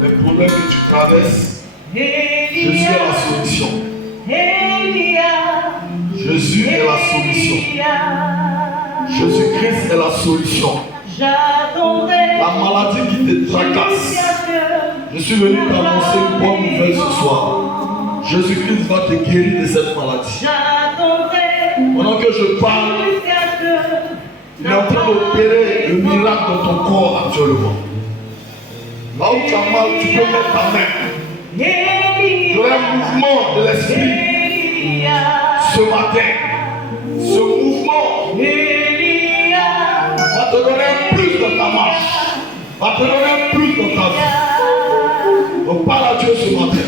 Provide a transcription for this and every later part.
Les problèmes que tu traverses, Jésus est la solution. Jésus est la solution. Jésus-Christ est la solution. La maladie qui te tracasse, je suis venu t'annoncer une bonne nouvelle ce soir. Jésus-Christ va te guérir de cette maladie. Pendant que je parle, il est en train d'opérer le miracle dans ton corps actuellement. Là où tu as mal, tu peux mettre ta main. Il y aura un mouvement de l'esprit ce matin. Ce mouvement va te donner un plus dans ta marche, va te donner un plus dans ta vie. Donc parle à Dieu ce matin.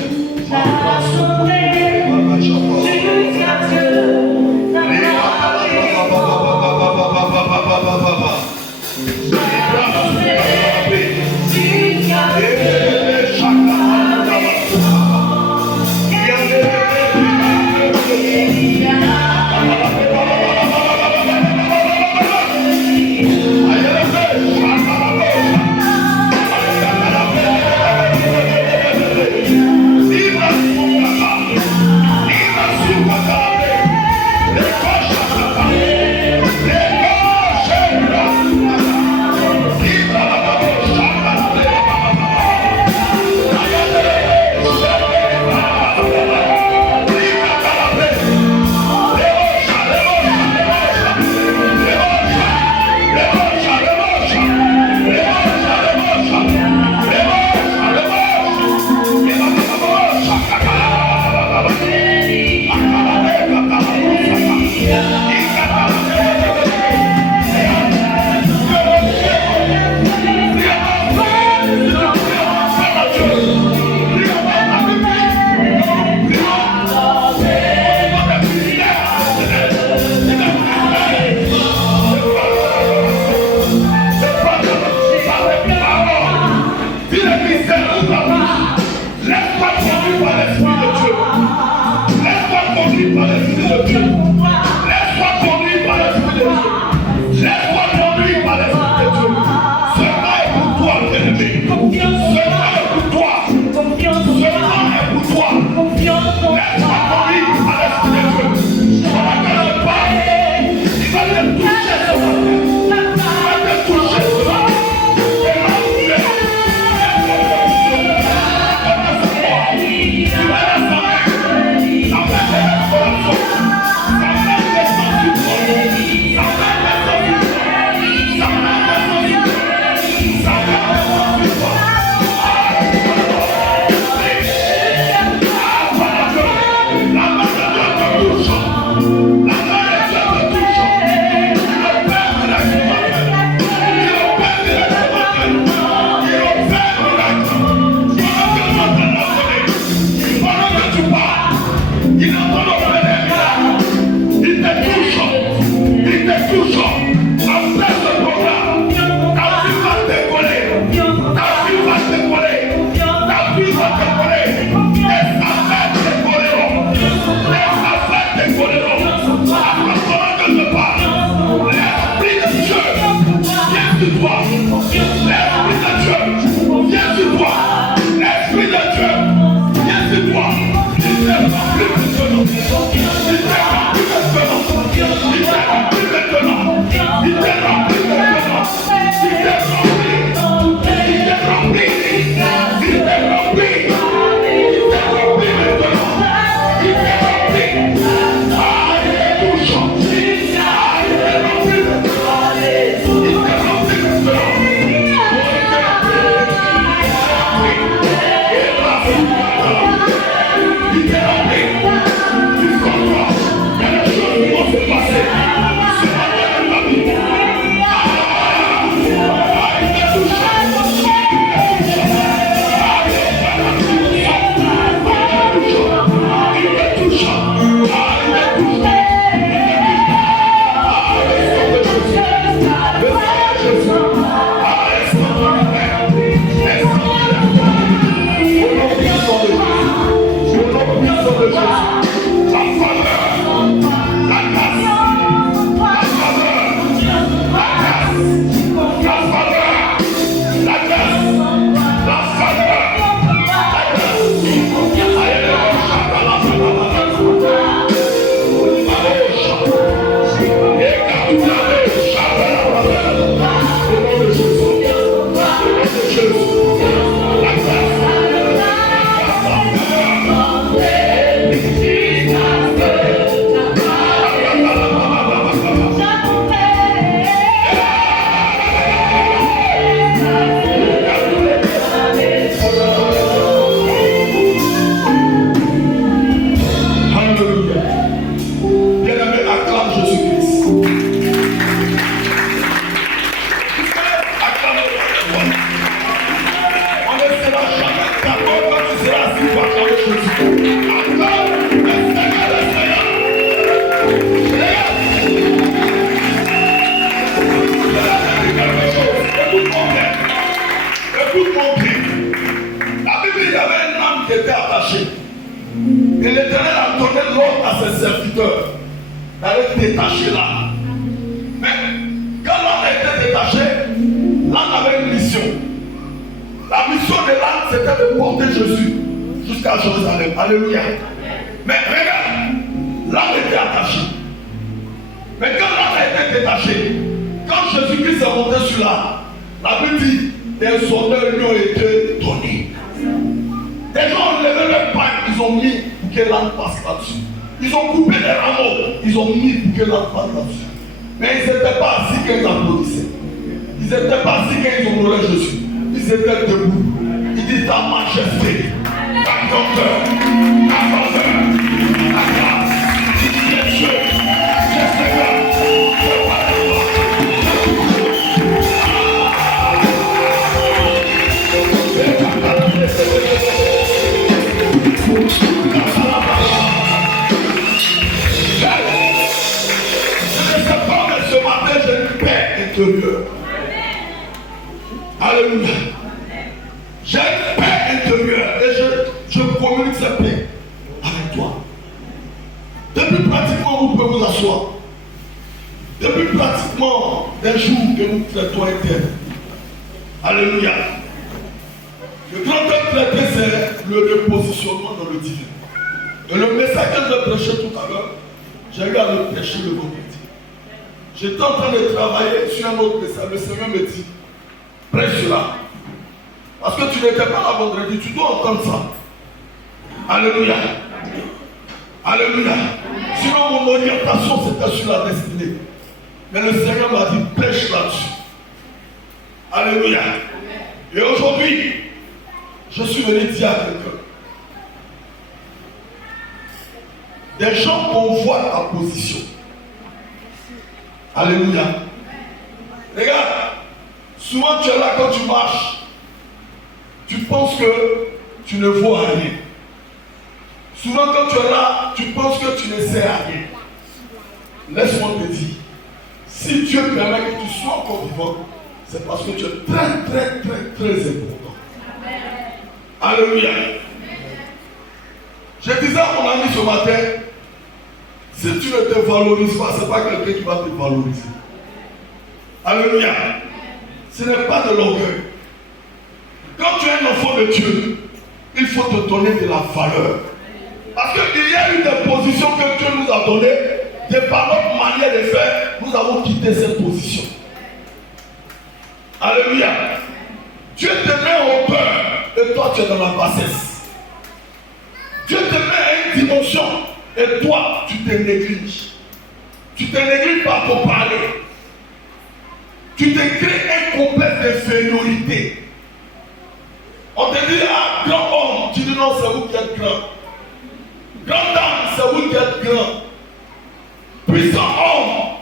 Et l'Éternel a donné l'ordre à ses serviteurs d'aller détacher l'âne. Mais quand l'âne a été détaché, l'âne avait une mission. La mission de l'âne, c'était de porter Jésus jusqu'à Jérusalem. Alléluia. Mais regarde, l'âne était attaché. Mais quand l'âne a été détaché, quand Jésus-Christ est monté sur l'âne, la Bible dit, des soldats lui ont été donnés. Des gens ont levé leur pain, ils ont mis pour que l'âne passe là-dessus. Ils ont coupé les rameaux, ils ont mis pour que l'âne passe là-dessus. Mais ils n'étaient pas assis quand ils applaudissaient. Ils n'étaient pas assis quand ils honoraient Jésus. Ils étaient debout. Ils disent ta majesté, ta grandeur, ta faveur, ta grâce. Les cieux, les seigneurs, le roi des rois. Ce matin, j'ai une paix intérieure. Alléluia. J'ai une paix intérieure et je communique cette paix avec toi. Depuis pratiquement, vous pouvez vous asseoir. Depuis pratiquement des jours que nous traitons éternel. Alléluia. Le grand thème traité, c'est le repositionnement dans le divin. Et le message que je prêchais tout à l'heure, j'ai eu à le prêcher le vendredi. J'étais en train de travailler sur un autre message. Le Seigneur me dit, prêche cela. Parce que tu n'étais pas là vendredi, tu dois entendre ça. Alléluia. Alléluia. Sinon mon orientation c'était sur la destinée. Mais le Seigneur m'a dit, prêche là-dessus. Alléluia. Et aujourd'hui, je suis venu dire à quelqu'un. Des gens convoitent ta position. Alléluia. Regarde, souvent tu es là quand tu marches, tu penses que tu ne vaux à rien. Souvent quand tu es là, tu penses que tu ne sais à rien. Laisse-moi te dire, si Dieu permet que tu sois encore vivant, c'est parce que tu es très important. Alléluia. Je disais à mon ami ce matin, si tu ne te valorises pas, ce n'est pas quelqu'un qui va te valoriser. Alléluia. Ce n'est pas de l'orgueil. Quand tu es un enfant de Dieu, il faut te donner de la valeur. Parce qu'il y a eu des positions que Dieu nous a données, et par notre manière de faire, nous avons quitté cette position. Alléluia. Dieu te met en hauteur et toi tu es dans la bassesse. Dieu te met à une dimension et toi tu te négliges. Tu te négliges par ton parler. Tu te crées un complexe d'infériorité. On te dit, ah, grand homme, tu dis non, c'est vous qui êtes grand. Grande dame, c'est vous qui êtes grand. Puissant homme.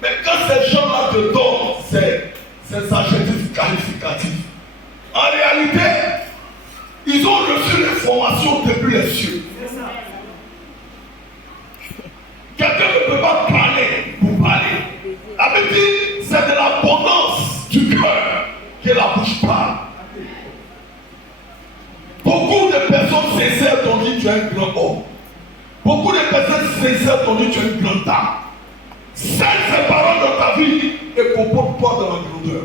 Mais quand ces gens-là te donnent, c'est adjectifs qualificatifs. En réalité, ils ont reçu l'information depuis les cieux. Quelqu'un ne peut pas parler pour parler. La Bible dit, c'est de l'abondance du cœur que la bouche parle. Beaucoup de personnes sincères t'ont dit tu es un grand homme. Beaucoup de personnes sincères t'ont dit tu es une grande dame. Celles ces paroles dans ta vie et comporte-toi dans la grandeur.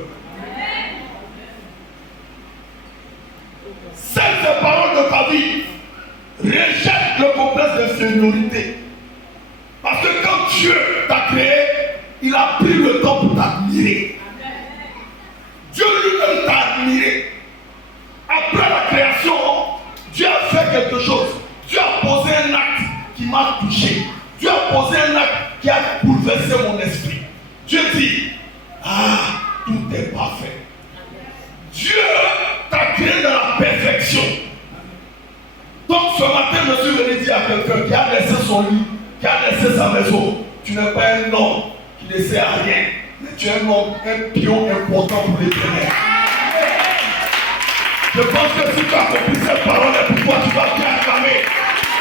Celles ces paroles de ta vie rejette le complexe d'infériorité. Parce que quand Dieu t'a créé, il a pris le temps pour t'admirer. Dieu lui-même t'a admiré. Après la création, Dieu a fait quelque chose. Dieu a posé un acte qui m'a touché. Dieu a posé un acte qui a bouleversé mon esprit. Dieu dit, ah, tout est parfait. Dieu t'a créé dans la perfection. Donc ce matin, je suis venu dire à quelqu'un qui a laissé son lit, qui a laissé sa maison, tu n'es pas un homme qui ne sert à rien, mais tu es un homme, un pion important pour l'Éternel. Je pense que si tu as compris cette parole, et pour toi, tu vas bien acclamer.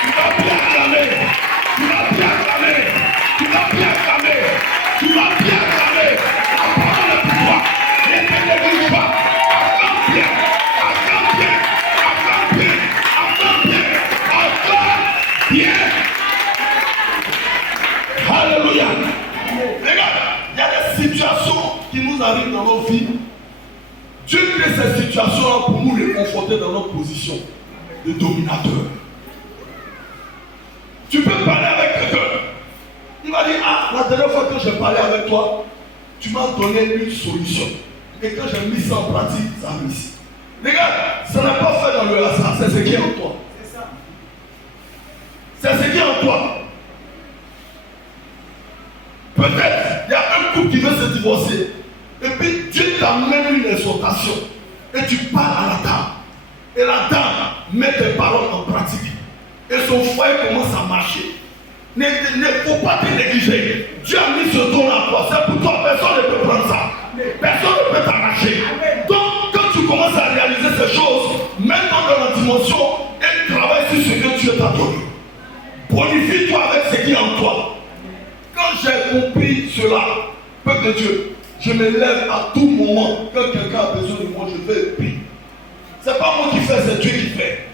Tu vas bien acclamer. Tu vas bien acclamer. Tu vas bien acclamer. Tu vas bien acclamer. La parole est pour toi. Ne te néglige pas. Acclame bien. Acclame bien. Acclame bien. Acclame bien. Acclame bien. qui nous arrivent dans nos vies, Dieu crée ces situations-là pour nous réconforter dans notre position de dominateur. Tu peux parler avec quelqu'un. Il va dire, ah, la dernière fois que j'ai parlé avec toi, tu m'as donné une solution. Et quand j'ai mis ça en pratique, ça a réussi. Regarde, ça n'a pas fait dans le hasard, c'est ce qui est en toi. C'est ça. C'est ce qui est en toi. Peut-être, il y a un couple qui veut se divorcer. Et puis Dieu t'amène une exhortation. Et tu parles à la dame. Et la dame met tes paroles en pratique. Et son foyer commence à marcher. Il ne faut pas te négliger. Dieu a mis ce don à toi. C'est pour toi, personne ne peut prendre ça. Personne ne peut t'arracher. Donc, quand tu commences à réaliser ces choses, maintenant dans la dimension, et travaille sur ce que Dieu t'a donné. Bonifie-toi avec ce qui est en toi. Quand j'ai compris cela, peuple de Dieu, je me lève à tout moment. Quand quelqu'un a besoin de moi, je vais prier. Ce n'est pas moi qui fais, c'est Dieu qui fait.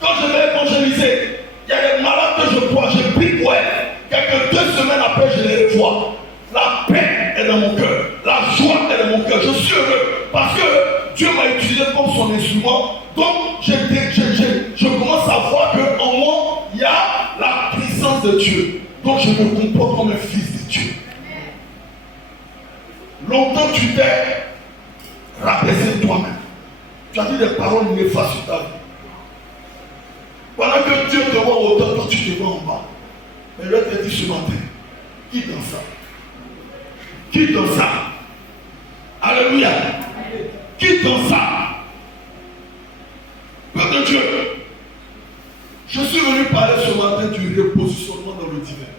Quand je vais évangéliser, il y a des malades que je vois, je prie pour elles. Quelques 2 semaines après, je les revois. La paix est dans mon cœur. La joie est dans mon cœur. Je suis heureux parce que Dieu m'a utilisé comme son instrument. Donc, je commence à voir qu'en moi, il y a la puissance de Dieu. Donc, je me comporte comme un fils de Dieu. Longtemps, tu t'es rabaissé toi-même. Tu as dit des paroles néfastes sur ta vie. Pendant que Dieu te voit au haut, toi tu te vois en bas. Mais je te dis ce matin, qui dans ça? Qui dans ça? Alléluia. Qui dans ça? Peuple de Dieu, je suis venu parler ce matin du repositionnement dans le divin.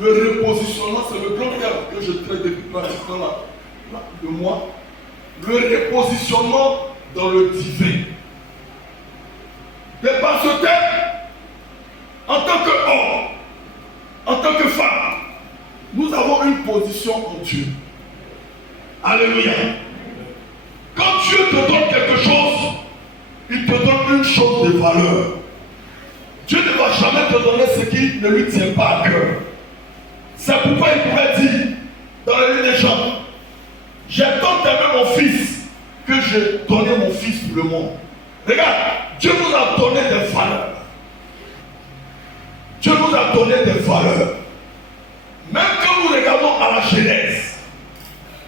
Le repositionnement, c'est le grand terme que je traite depuis pratiquement de moi. Le repositionnement dans le divin. Mais par ce thème, en tant qu'homme, en tant que femme, nous avons une position en Dieu. Alléluia. Quand Dieu te donne quelque chose, il te donne une chose de valeur. Dieu ne va jamais te donner ce qui ne lui tient pas à cœur. C'est pourquoi il pourrait dire dans la vie des gens, j'ai tant aimé mon fils que j'ai donné mon fils pour le monde. Regarde, Dieu nous a donné des valeurs. Dieu nous a donné des valeurs. Même quand nous regardons à la Genèse,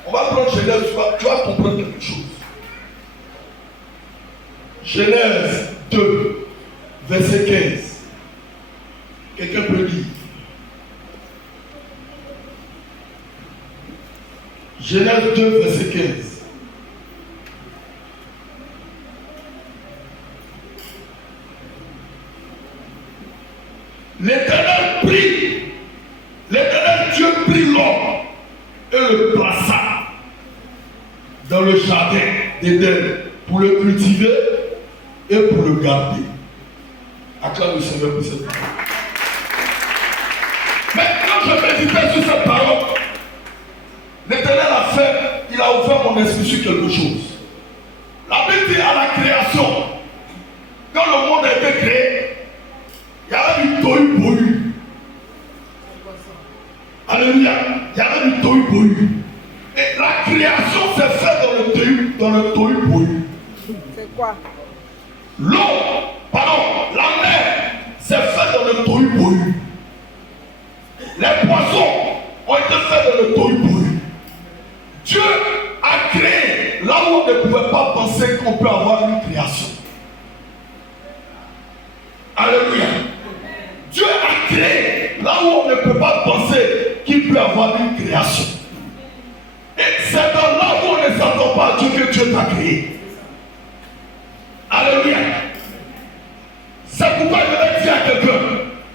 on va prendre Genèse, tu vas comprendre quelque chose. Genèse 2, verset 15. Quelqu'un peut lire. Genèse 2, verset 15. L'éternel Dieu prit l'homme et le plaça dans le jardin d'Éden pour le cultiver et pour le garder. Acclame le Seigneur pour cette parole. Mais quand je méditais sur cette parole, l'Éternel il a ouvert mon esprit sur quelque chose. La Bible dit à la création, quand le monde a été créé, il y avait du tohu bohu. Alléluia. Il y avait du tohu bohu. Et la création s'est faite dans le tohu bohu. C'est quoi? La mer s'est faite dans le tohu bohu. Les poissons ont été faits dans le tohu bohu. Dieu a créé là où on ne pouvait pas penser qu'on peut avoir une création. Alléluia. Dieu a créé là où on ne peut pas penser qu'il peut avoir une création. Et c'est dans là où on ne s'attend pas à Dieu que Dieu t'a créé. Alléluia. C'est pourquoi je vais dire à quelqu'un,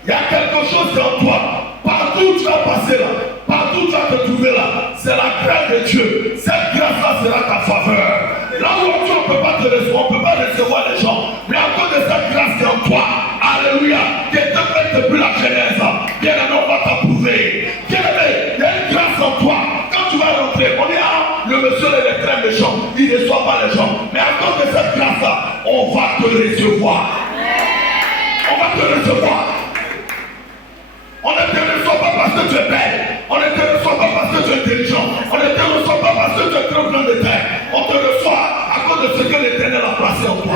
il y a quelque chose en toi. Partout où tu vas passer là, partout où tu vas te trouver là, c'est la grâce de Dieu. Cette grâce-là sera ta faveur. Là où on ne peut pas te recevoir, on ne peut pas recevoir les gens. Mais à cause de cette grâce qui est en toi, alléluia, qui est faite depuis la Genèse, bien aimé, on va t'approuver. Bien aimé, il y a une grâce en toi. Quand tu vas rentrer, on dit, ah, le monsieur il est très méchant, il ne reçoit pas les gens. Mais à cause de cette grâce-là, on va te recevoir. On va te recevoir. On ne te reçoit pas parce que tu es belle. On ne te reçoit pas parce que es intelligent. On ne te reçoit pas parce que tu es trop grand de terre. On te reçoit à cause de ce que l'Éternel a placé en toi.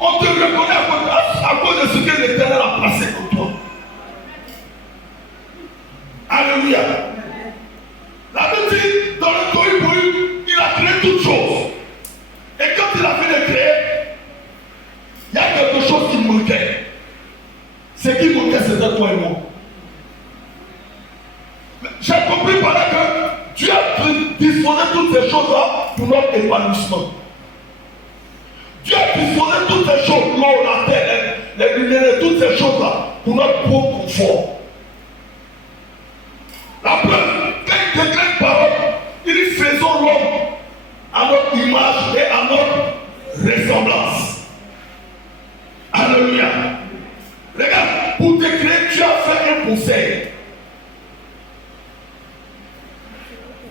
On te reconnaît à cause de ce que l'Éternel a placé en toi. Alléluia. La Bible dit, dans le Tohu, il a créé toutes choses. Et quand il a fini de créer, il y a quelque chose qui manquait. Ce qui manquait, c'était toi et moi. J'ai compris par là que Dieu a disposé toutes ces choses-là pour notre épanouissement. Dieu a disposé toutes ces choses, l'eau, la terre, les minéraux, toutes ces choses-là pour notre propre confort. La preuve, quand il déclare une parole, il dit faisons l'homme à notre image et à notre ressemblance. Alléluia. Regarde, pour te créer, tu as fait un conseil.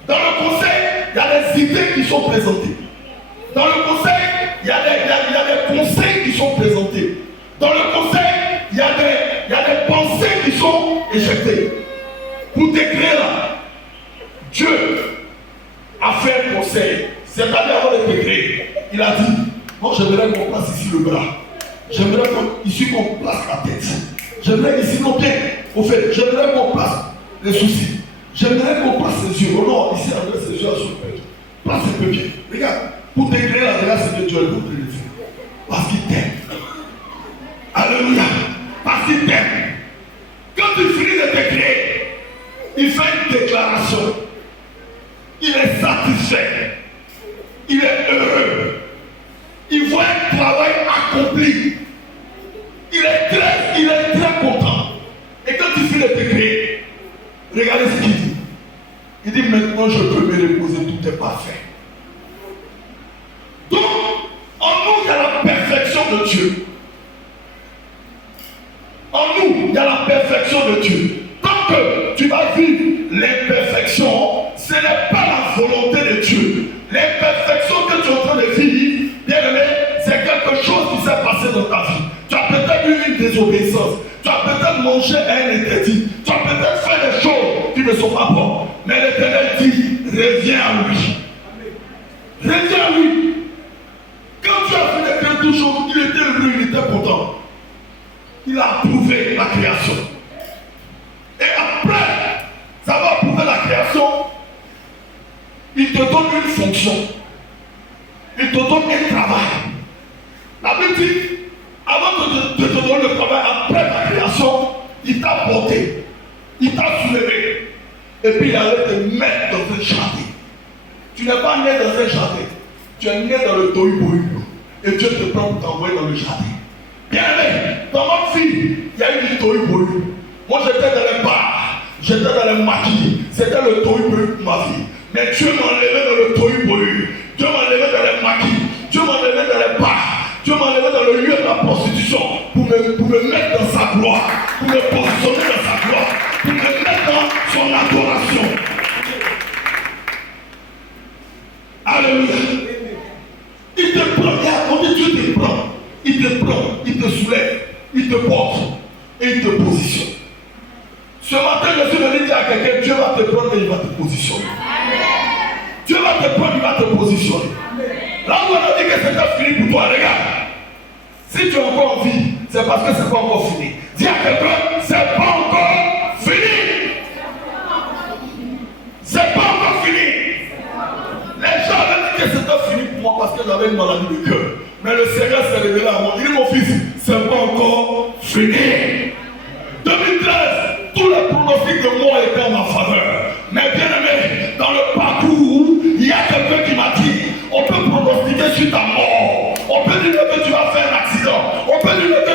Dans le conseil, il y a des idées qui sont présentées. Dans le conseil, il y a des conseils qui sont présentés. Dans le conseil, il y a des pensées qui sont éjectées. Pour te créer là, Dieu a fait un conseil. C'est-à-dire avant de te créer, il a dit, moi j'aimerais qu'on place ici le bras. J'aimerais ici qu'on place la tête. J'aimerais ici nos pieds. Au fait, j'aimerais qu'on place les soucis. J'aimerais qu'on place les yeux. Oh non, ici, avec ses yeux sur le peuple. Place un peu pied. Regarde, pour te créer là, regarde ce que Dieu a montré les yeux. Parce qu'il t'aime. Alléluia. Parce qu'il t'aime. Quand tu finis de te créer, il fait une déclaration. Il est satisfait. Il est heureux. Il voit un travail accompli. Il est très content. Et quand il finit de te créer, regardez ce qu'il dit. Il dit maintenant je peux me reposer, tout est parfait. Donc, en nous, il y a la perfection de Dieu. En nous, il y a la perfection de Dieu. Tant que tu vas vivre l'imperfection, ce n'est pas la volonté de Dieu. L'imperfection que tu es en train de vivre, bien aimé, c'est quelque chose qui s'est passé dans ta vie. Tu as peut-être eu une désobéissance. Tu as peut-être mangé un interdit. Tu as peut-être fait des choses qui ne sont pas bonnes. Mais l'Éternel dit, reviens à lui. Reviens à lui. Quand tu as fait de créer toutes choses, il était heureux, il était content. Il a approuvé la création. Et après, ça va approuver la création. Il te donne une fonction. Il te donne un travail. La Bible dit, avant de te donner le travail, après la création, il t'a porté. Il t'a soulevé. Et puis il allait te mettre dans un jardin. Tu n'es pas né dans un jardin. Tu es né dans le Tohu. Et Dieu te prend pour t'envoyer dans le jardin. Bien aimé, dans ma vie, il y a eu du Tohu. Moi j'étais dans les bars, j'étais dans les maquis. C'était le Tohu pour ma vie. Mais Dieu m'a enlevé dans le Tohu. Dieu m'a enlevé dans les maquis. Dieu m'a enlevé dans les bars. Dieu m'a enlevé dans le lieu de la prostitution pour me mettre dans sa gloire, pour me positionner dans sa gloire, pour me mettre dans son adoration. Alléluia. Il te prend, on dit Dieu te prend. Il te prend, il te soulève, il te porte et il te positionne. Ce matin, je suis venu dire à quelqu'un, Dieu va te prendre et il va te positionner. Dieu va te prendre, il va te positionner. Là où on a dit que c'était fini pour toi, regarde. Si tu es encore en vie, c'est parce que c'est pas encore fini. Dis à quelqu'un, c'est pas encore fini. C'est pas encore fini. Les gens avaient dit que c'était fini pour moi parce que j'avais une maladie de cœur. Mais le Seigneur s'est révélé à moi. Il dit mon fils, c'est pas encore fini. 2013, tous les pronostics de moi étaient en ma faveur. Mais bien aimé, dans le parcours, il y a quelqu'un qui m'a dit, on peut pronostiquer sur ta mort. On peut dire que tu vas faire un accident. On peut dire que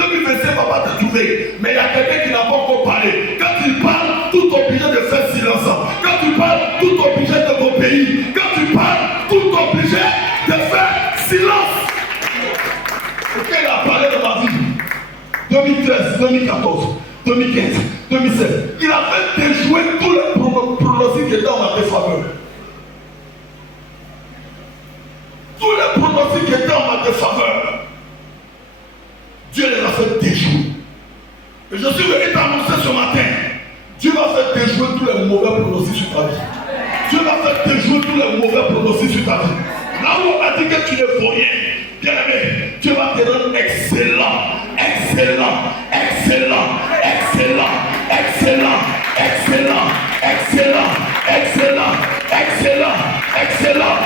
2025 va pas te trouver. Mais il y a quelqu'un qui n'a pas encore parlé. Quand il parle, tout obligé de faire silence. Quand tu parles, tout obligé de t'obéir. Quand tu parles, tout obligé de faire silence. C'est qu'il a parlé de ma vie. 2013, 2014, 2015, 2016. Il a fait déjouer tous les pronostics qui étaient en ma défaveur. Tous les pronostics qui étaient en ma défaveur, Dieu les a fait déjouer. Et je suis venu t'annoncer ce matin. Dieu va faire déjouer tous les mauvais pronostics sur ta vie. Dieu va faire déjouer tous les mauvais pronostics sur ta vie. Là où on a dit que tu ne vaux rien, bien aimé, Dieu va te rendre excellent, excellent, excellent, excellent, excellent, excellent, excellent, excellent, excellent, excellent.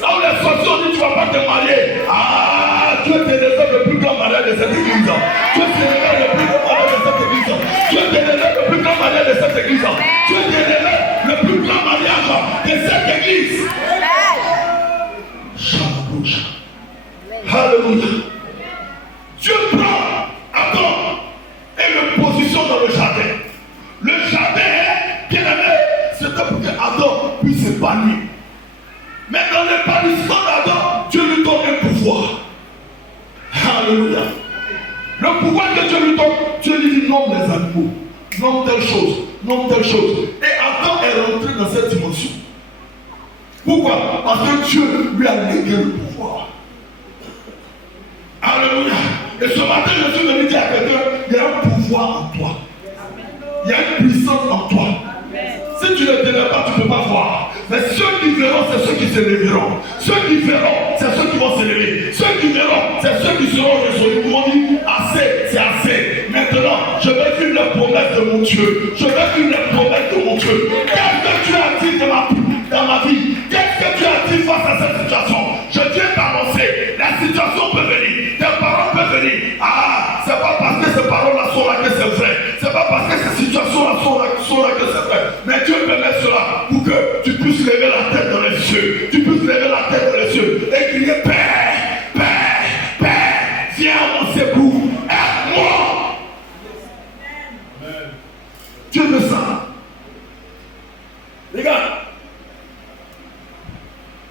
Là où les sorciers ont dit tu ne vas pas te marier. Ah, Dieu te réserve le plus grand mariage de cette église. Dieu te réserve le plus grand mariage de cette église. Dieu te réserve le plus grand mariage de cette église. Dieu te réserve le plus grand mariage de cette église. Alléluia. Dieu prend Adam et le positionne dans le jardin. Le jardin, bien aimé, c'était pour que Adam puisse s'épanouir. Mais dans l'épanouissement d'Adam, Dieu lui donne un pouvoir. Alléluia. Le pouvoir que Dieu lui donne, Dieu lui dit nomme les animaux, nomme telle chose, nomme telle chose. Et Adam est rentré dans cette dimension. Pourquoi? Parce que Dieu lui a légué le pouvoir. Alléluia. Et ce matin, je suis venu dire à quelqu'un, il y a un pouvoir en toi. Il y a une puissance en toi. Si tu ne te lèves pas, tu ne peux pas voir. Mais ceux qui verront, c'est ceux qui se lèveront. Ceux qui verront, c'est ceux qui vont se lever. Ceux qui verront, c'est ceux qui seront résolus. Ils vont dire, assez, c'est assez. Maintenant, je vais vivre les promesses de mon Dieu. Je vais vivre les promesses de mon Dieu. Qu'est-ce que tu as dit dans ma vie? Qu'est-ce que tu as dit face à cette situation? Je viens t'annoncer, la situation peut venir, tes paroles peuvent venir. Ah, c'est pas parce que ces paroles-là sont là que c'est vrai. C'est pas parce que ces situations-là sont là que c'est vrai. Mais Dieu permet cela pour que tu puisses lever la tête dans les cieux. Tu puisses lever la tête dans les cieux et crier Père, Père, Père, viens à mon secours, aide-moi. Dieu me sent. Regarde.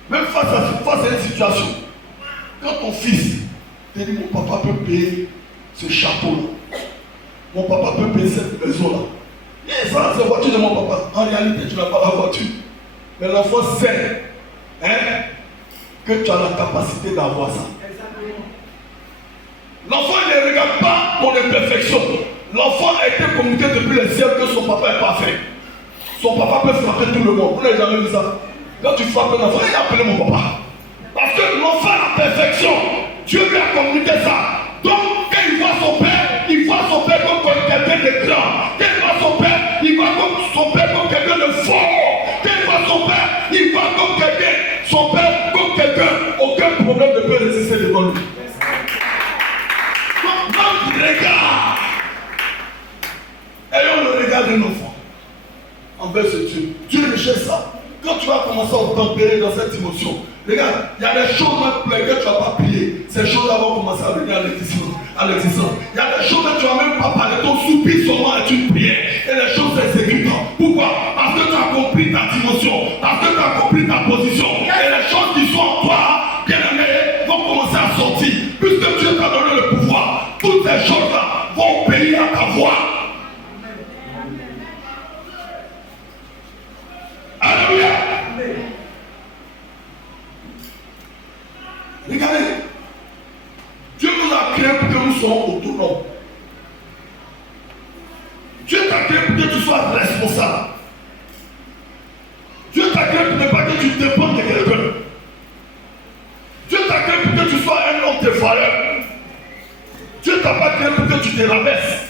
Même face à une situation, quand ton fils te dit mon papa peut payer ce chapeau-là, mon papa peut payer cette maison-là. Et ça, c'est la voiture de mon papa. En réalité, tu n'as pas la voiture. Mais l'enfant sait que tu as la capacité d'avoir ça. L'enfant ne regarde pas ton imperfection. L'enfant a été communiqué depuis le ciel que son papa est parfait. Son papa peut frapper tout le monde. Vous n'avez jamais vu ça? Quand tu frappes un enfant, il a appelé mon papa. Parce que l'enfant a la perfection. Dieu lui a communiqué ça. Donc, quand il voit son père comme quelqu'un de grand. Quand il voit son père, il voit son père comme quelqu'un de fort. Quand il voit son père, il voit comme quelqu'un. Son père comme quelqu'un. Aucun problème ne peut résister devant lui. Donc, dans le regard, ayons le regard d'un enfant envers ce Dieu. Dieu recherche ça. Quand tu vas commencer à tempérer dans cette émotion, regarde, il y a des choses même que tu ne vas pas prier. Ces choses-là vont commencer à venir à l'existence. Il y a des choses que tu ne vas même pas parler. Ton soupir seulement est une prière. Et les choses s'exécutent. Pourquoi? Parce que tu as compris ta dimension. Parce que tu as compris ta position. Et les choses qui sont en toi, bien aimées, vont commencer à sortir. Puisque Dieu t'a donné le pouvoir, toutes ces choses-là vont obéir à ta voix. Alléluia. Regardez, Dieu nous a créé pour que nous soyons autonomes. Dieu t'a créé pour que tu sois responsable. Dieu t'a créé pour ne pas que tu dépendes de quelqu'un. Dieu t'a créé pour que tu sois un homme de valeur. Dieu t'a pas créé pour que tu te rabaisses.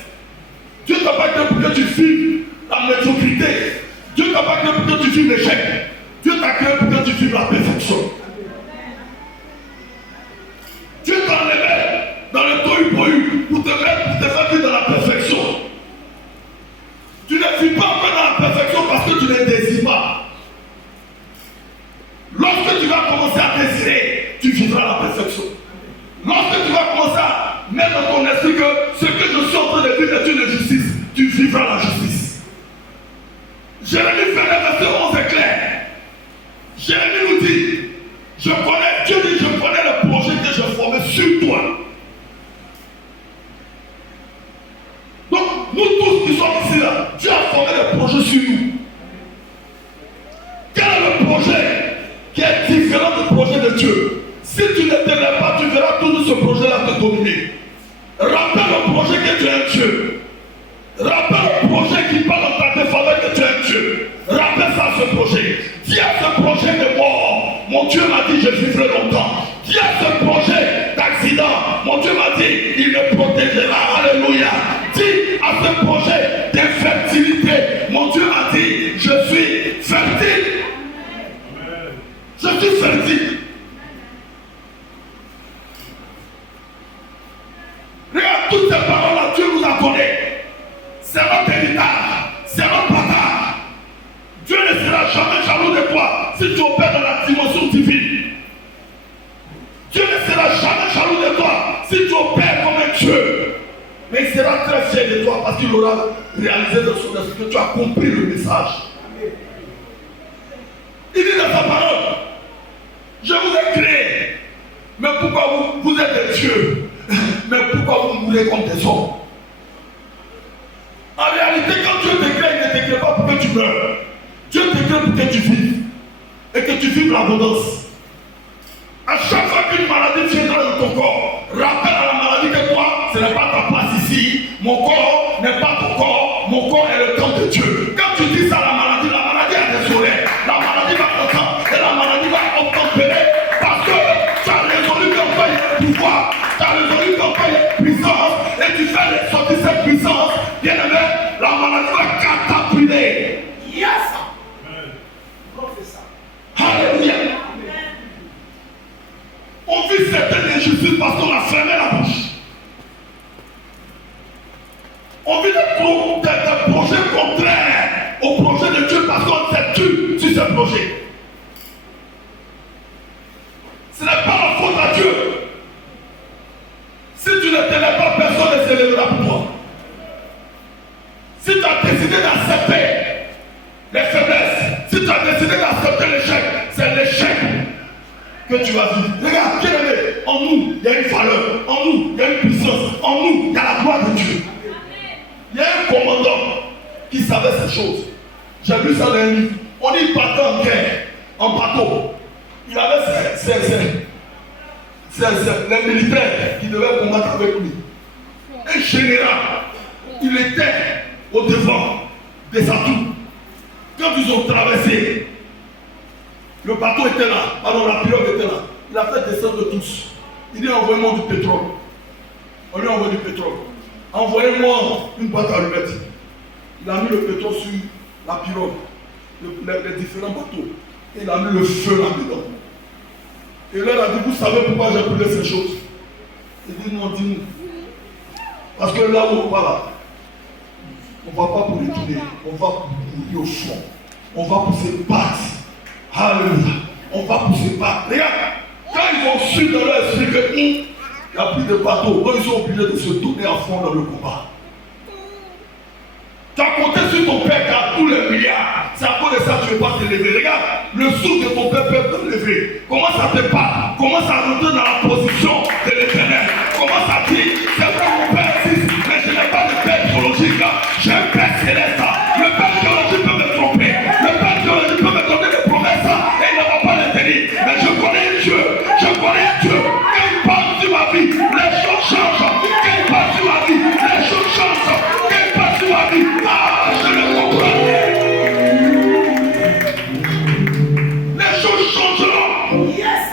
Dieu t'a pas créé pour que tu vives la médiocrité. Dieu t'a pas créé pour que tu vives l'échec. Dieu t'a créé pour que tu vives la perfection. Dieu t'a enlevé dans le tohu-bohu pour te faire vivre dans la perfection. Tu ne vis pas encore dans la perfection parce que tu ne désires pas. Lorsque tu vas commencer à désirer, tu vivras la perfection. Lorsque tu vas commencer à mettre dans ton esprit que ce que je suis en train de vivre est une justice, tu vivras la justice. Jérémie fait le verset 11 est clair. Jérémie nous dit, Dieu dit, je connais le projet que je formais sur toi. Donc, nous tous qui sommes ici là, Dieu a formé le projet sur nous. Quel est le projet qui est différent du projet de Dieu? Si tu ne te lèves pas, tu verras tout ce projet-là te dominer. Rappelle le projet que tu as Dieu. Rappelle le projet qui parle dans ta défaveur que tu es un Dieu. Rappelle ça à ce projet. Dis à ce projet de mort, mon Dieu m'a dit je vivrai longtemps. Dis à ce projet d'accident, mon Dieu m'a dit il me protégera. Alléluia. Dis à ce projet d'infertilité, mon Dieu m'a dit je suis fertile. Je suis fertile. Regarde toutes ces paroles-là, Dieu nous a donné. C'est notre héritage, c'est notre partage. Dieu ne sera jamais jaloux de toi si tu opères dans la dimension divine. Dieu ne sera jamais jaloux de toi si tu opères comme un Dieu. Mais il sera très fier de toi parce qu'il aura réalisé dans son esprit que tu as compris le message. Il dit dans sa parole, je vous ai créé. Mais pourquoi vous êtes des dieux? Mais pourquoi vous mourrez comme des hommes? En réalité, quand Dieu te crée, il ne te crée pas pour que tu meurs. Dieu te crée pour que tu vives. Et que tu vives l'abondance. À chaque fois qu'une maladie viendra dans ton corps, rappelle à la maladie que toi, ce n'est pas ta place ici. Mon corps n'est pas ton corps. Mon corps est le temple de Dieu. Quand tu dis ça à la maladie a des oreilles. La maladie va t'entendre. Et la maladie va obtempérer. Parce que tu as résolu qu'encore il y a le pouvoir. Tu as résolu qu'encore il y a puissance. Et tu fais sortir cette puissance. Bien aimé, la maladie va catapulter. Yes! Alléluia. On vit certaines injustices parce qu'on a fermé la bouche. On vit des projets contraires au projet de Dieu parce qu'on s'est tué sur ce projet. Ce n'est pas la faute à Dieu. Si tu ne t'élèves pas, personne ne s'élèvera pour toi. Si tu as décidé d'accepter les faiblesses, si tu as décidé d'accepter l'échec, c'est l'échec que tu vas vivre. Regarde, bien aimé, en nous, il y a une valeur, en nous, il y a une puissance, en nous, il y a la gloire de Dieu. Il y a un commandant qui savait ces choses. J'ai lu ça dans un livre. On dit qu'il partait en guerre, en bateau. Il avait les militaires qui devaient combattre avec lui. Un général, il était au devant des atouts. Quand ils ont traversé, le bateau était là, pardon, la pirogue était là. Il a fait descendre tous. Il dit envoyez-moi du pétrole. On lui a envoyé du pétrole. Envoyez-moi une boîte à allumettes. Il a mis le pétrole sur la pirogue, les différents bateaux. Et il a mis le feu là-dedans. Et là, il a dit, vous savez pourquoi j'ai brûlé ces choses? Il dit, non, dis-nous. Parce que là où on va là, on ne va pas pour retourner, on va pour mourir au fond. On va pour se battre. Alléluia. On va pour se battre. Regarde, quand ils ont su dans leur esprit qu'il n'y a plus de bateau, ils sont obligés de se donner à fond dans le combat. Tu as compté sur ton père qui a tous les milliards. C'est à cause de ça que tu ne veux pas te lever. Regarde, le souffle de ton père peut te lever. Commence à te battre. Commence à rentrer dans la position de l'éternel. Commence à dire, c'est vrai mon père existe, mais je n'ai pas de père biologique. J'ai un père céleste. Le père biologique peut me tromper. Le père biologique peut me donner des promesses et il ne va pas les tenir. Mais je connais Dieu. Je connais Dieu. Quand il parle sur ma vie, les choses changent. Quand il parle sur ma vie, les choses changent. Quand il parle sur ma vie, je le comprends. Les choses changeront. Yes.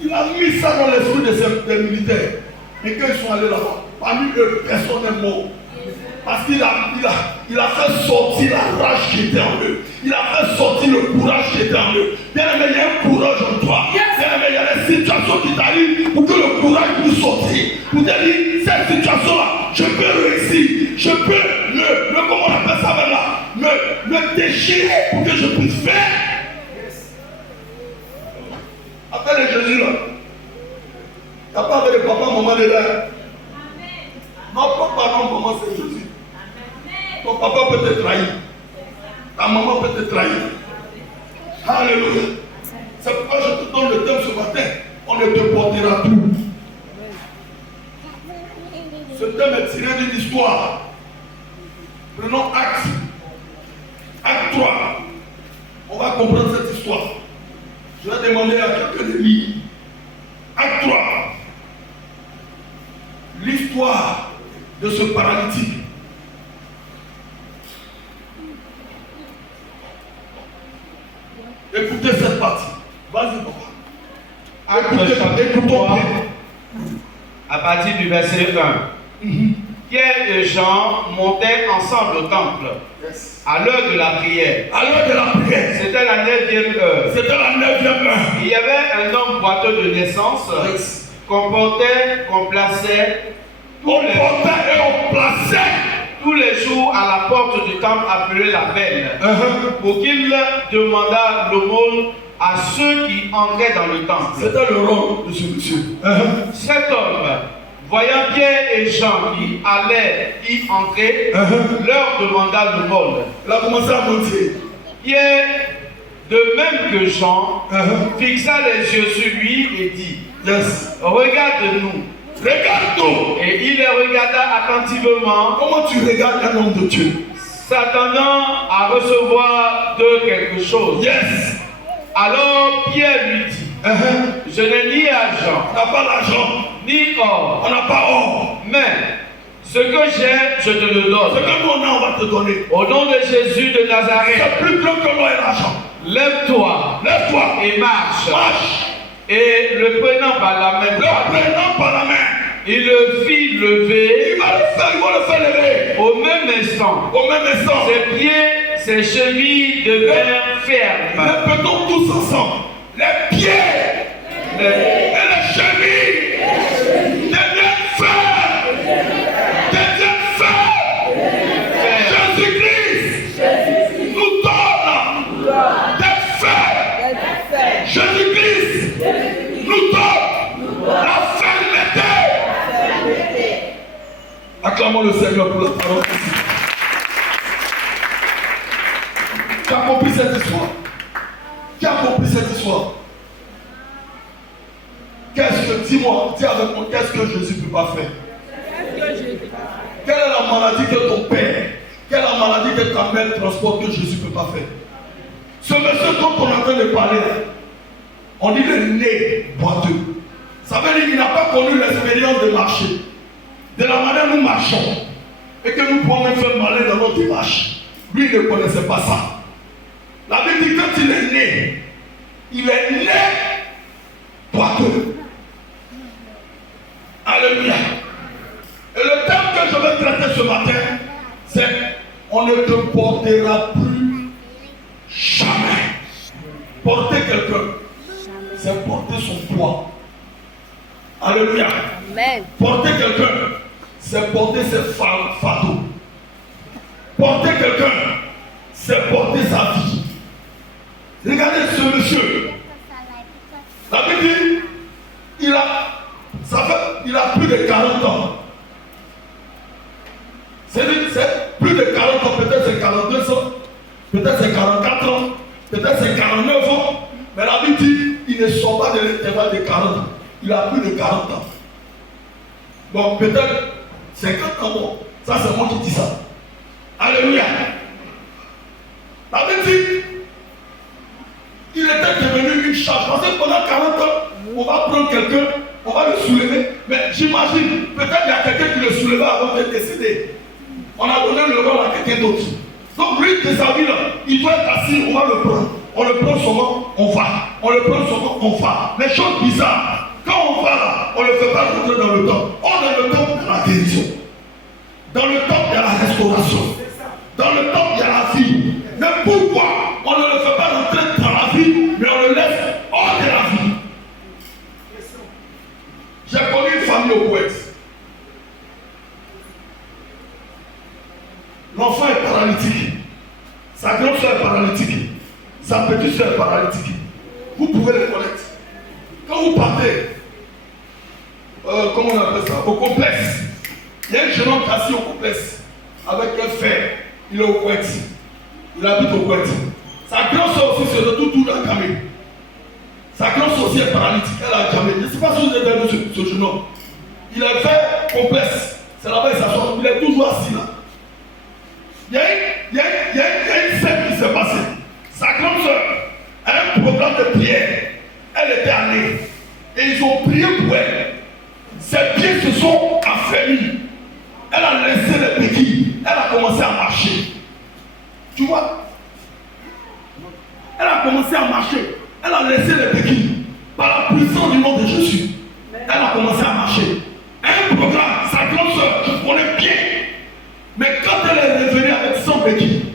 Il a mis ça dans l'esprit des militaires. Et quand ils sont allés là-bas, parmi eux, personne n'est mort. Parce qu'il a fait sortir la rage qui était en eux. Il a fait sortir le courage qui était en eux. Bien aimé, il y a un courage en toi. Bien aimé, il y a des situations qui t'arrivent pour que le courage puisse sortir. Pour te dire, cette situation-là, je peux réussir. Je peux, comment on appelle ça même là, me déchirer pour que je puisse faire. Appelle Jésus là. Tu n'as pas avec le papa, maman dedans. Non, papa, non, maman, c'est Jésus. Ton papa peut te trahir. Ta maman peut te trahir. Alléluia. C'est pourquoi je te donne le thème ce matin. On ne te portera plus. Ce thème est tiré d'une histoire. Prenons Acte. Acte 3. On va comprendre cette histoire. Je vais demander à quelqu'un de lire. Acte 3. l'histoire de ce paralytique. Écoutez cette partie. Vas-y, papa. Écoutons bien. À partir du verset 1. Pierre et Jean montaient ensemble au temple. Yes. À l'heure de la prière. À l'heure de la prière. C'était la 9e heure. C'était la 9e heure. Il y avait un homme boiteux de naissance qu'on portait, qu'on plaçait. On portait et on plaçait tous les jours à la porte du temple appelé la Belle, pour qu'il demandât l'aumône à ceux qui entraient dans le temple. C'était le rôle de ce monsieur. Cet homme, voyant Pierre et Jean qui allaient y entrer, leur demanda l'aumône. Il a commencé à mentir. Pierre, de même que Jean, fixa les yeux sur lui et dit, regarde-nous. Regarde-nous. Et il les regarda attentivement. Comment tu regardes un homme de Dieu? S'attendant à recevoir de quelque chose. Yes. Alors Pierre lui dit, je n'ai ni argent, on n'a pas l'argent, ni or, on n'a pas or, mais ce que j'ai, je te le donne. Ce que nous on a, on va te donner. Au nom de Jésus de Nazareth, c'est plus grand que l'or et l'argent. Lève-toi, lève-toi et marche. Marche. Et le prenant par la main, il le fit lever. Il va le faire lever. Au même instant, ses pieds, ses chevilles devinrent fermes. Répétons tous ensemble. Les pieds et les chevilles deviennent fermes. Jésus-Christ nous donne d'être fermes. Jésus-Christ nous donne la fermeté. Acclamons le Seigneur pour la parole. Qui a compris cette histoire? Qui a compris cette histoire? Qu'est-ce que, dis-moi, dis avec moi, qu'est-ce que Jésus ne peut pas faire? Quelle est la maladie que ton père, quelle est la maladie que ta mère transporte que Jésus ne peut pas faire? Ce monsieur dont on est en train de parler, on dit le nez boiteux. Ça veut dire qu'il n'a pas connu l'expérience de marcher. De la manière dont nous marchons. Et que nous pouvons même faire malin dans notre marche. Lui, il ne connaissait pas ça. La Bible dit que quand il est né boiteux. Alléluia. Et le thème que je vais traiter ce matin, c'est on ne te portera plus jamais. Porter quelqu'un, c'est porter son poids. Alléluia. Amen. Porter quelqu'un, c'est porter ses fardeaux. Porter quelqu'un, c'est porter sa vie. Regardez ce monsieur. La Bible dit, il a plus de 40 ans. C'est plus de 40 ans, peut-être c'est 42 ans, peut-être c'est 44 ans, peut-être c'est 49 ans. Mais la Bible dit, il ne sort pas de l'intervalle de 40 ans. Il a plus de 40 ans. Bon, peut-être 50 ans. Bon, ça c'est moi qui dis ça. Alléluia. La Bible dit, il était devenu une charge. Parce que pendant 40 ans, on va prendre quelqu'un, on va le soulever. Mais j'imagine, peut-être il y a quelqu'un qui le soulevait avant de décéder. On a donné le rôle à quelqu'un d'autre. Donc lui, de sa vie là, il doit être assis, on va le prendre. On le prend souvent, on va. On le prend souvent, on va. Les choses bizarres. Quand on va là, on ne le fait pas rentrer dans le temps. On est le temps de la guérison. Dans le temps, il y a la restauration. Dans le temps, il y a la vie. Mais pourquoi on ne le fait pas rentrer dans la vie, mais on le laisse hors de la vie? J'ai connu une famille au Kuwait. L'enfant est paralytique. Sa grande soeur est paralytique. Sa petite soeur est paralytique. Vous pouvez les connaître. Quand vous partez, comment on appelle ça, au complexe, il y a un jeune homme assis au complexe avec un fer. Il est au Kuwait. Il habite au Kuwait. Sa grande soeur aussi se retrouve tout dans la camée. Sa grande soeur aussi est paralytique. Elle a jamais. Je ne sais pas si vous avez vu ce jeune homme. Il est fait complexe. C'est là-bas il s'assoit. Il est toujours assis là. Il y a une scène qui s'est passée. Sa grande soeur a un programme de prière. Elle était allée. Et ils ont prié pour elle. Ses pieds se sont affaiblis. a laissé les béquilles. Elle a commencé à marcher. Tu vois? Elle a commencé à marcher. Elle a laissé les béquilles. Par la puissance du nom de Jésus. Elle a commencé à marcher. Un programme, sa grande soeur, je connais bien. Mais quand elle est revenue avec son béquille,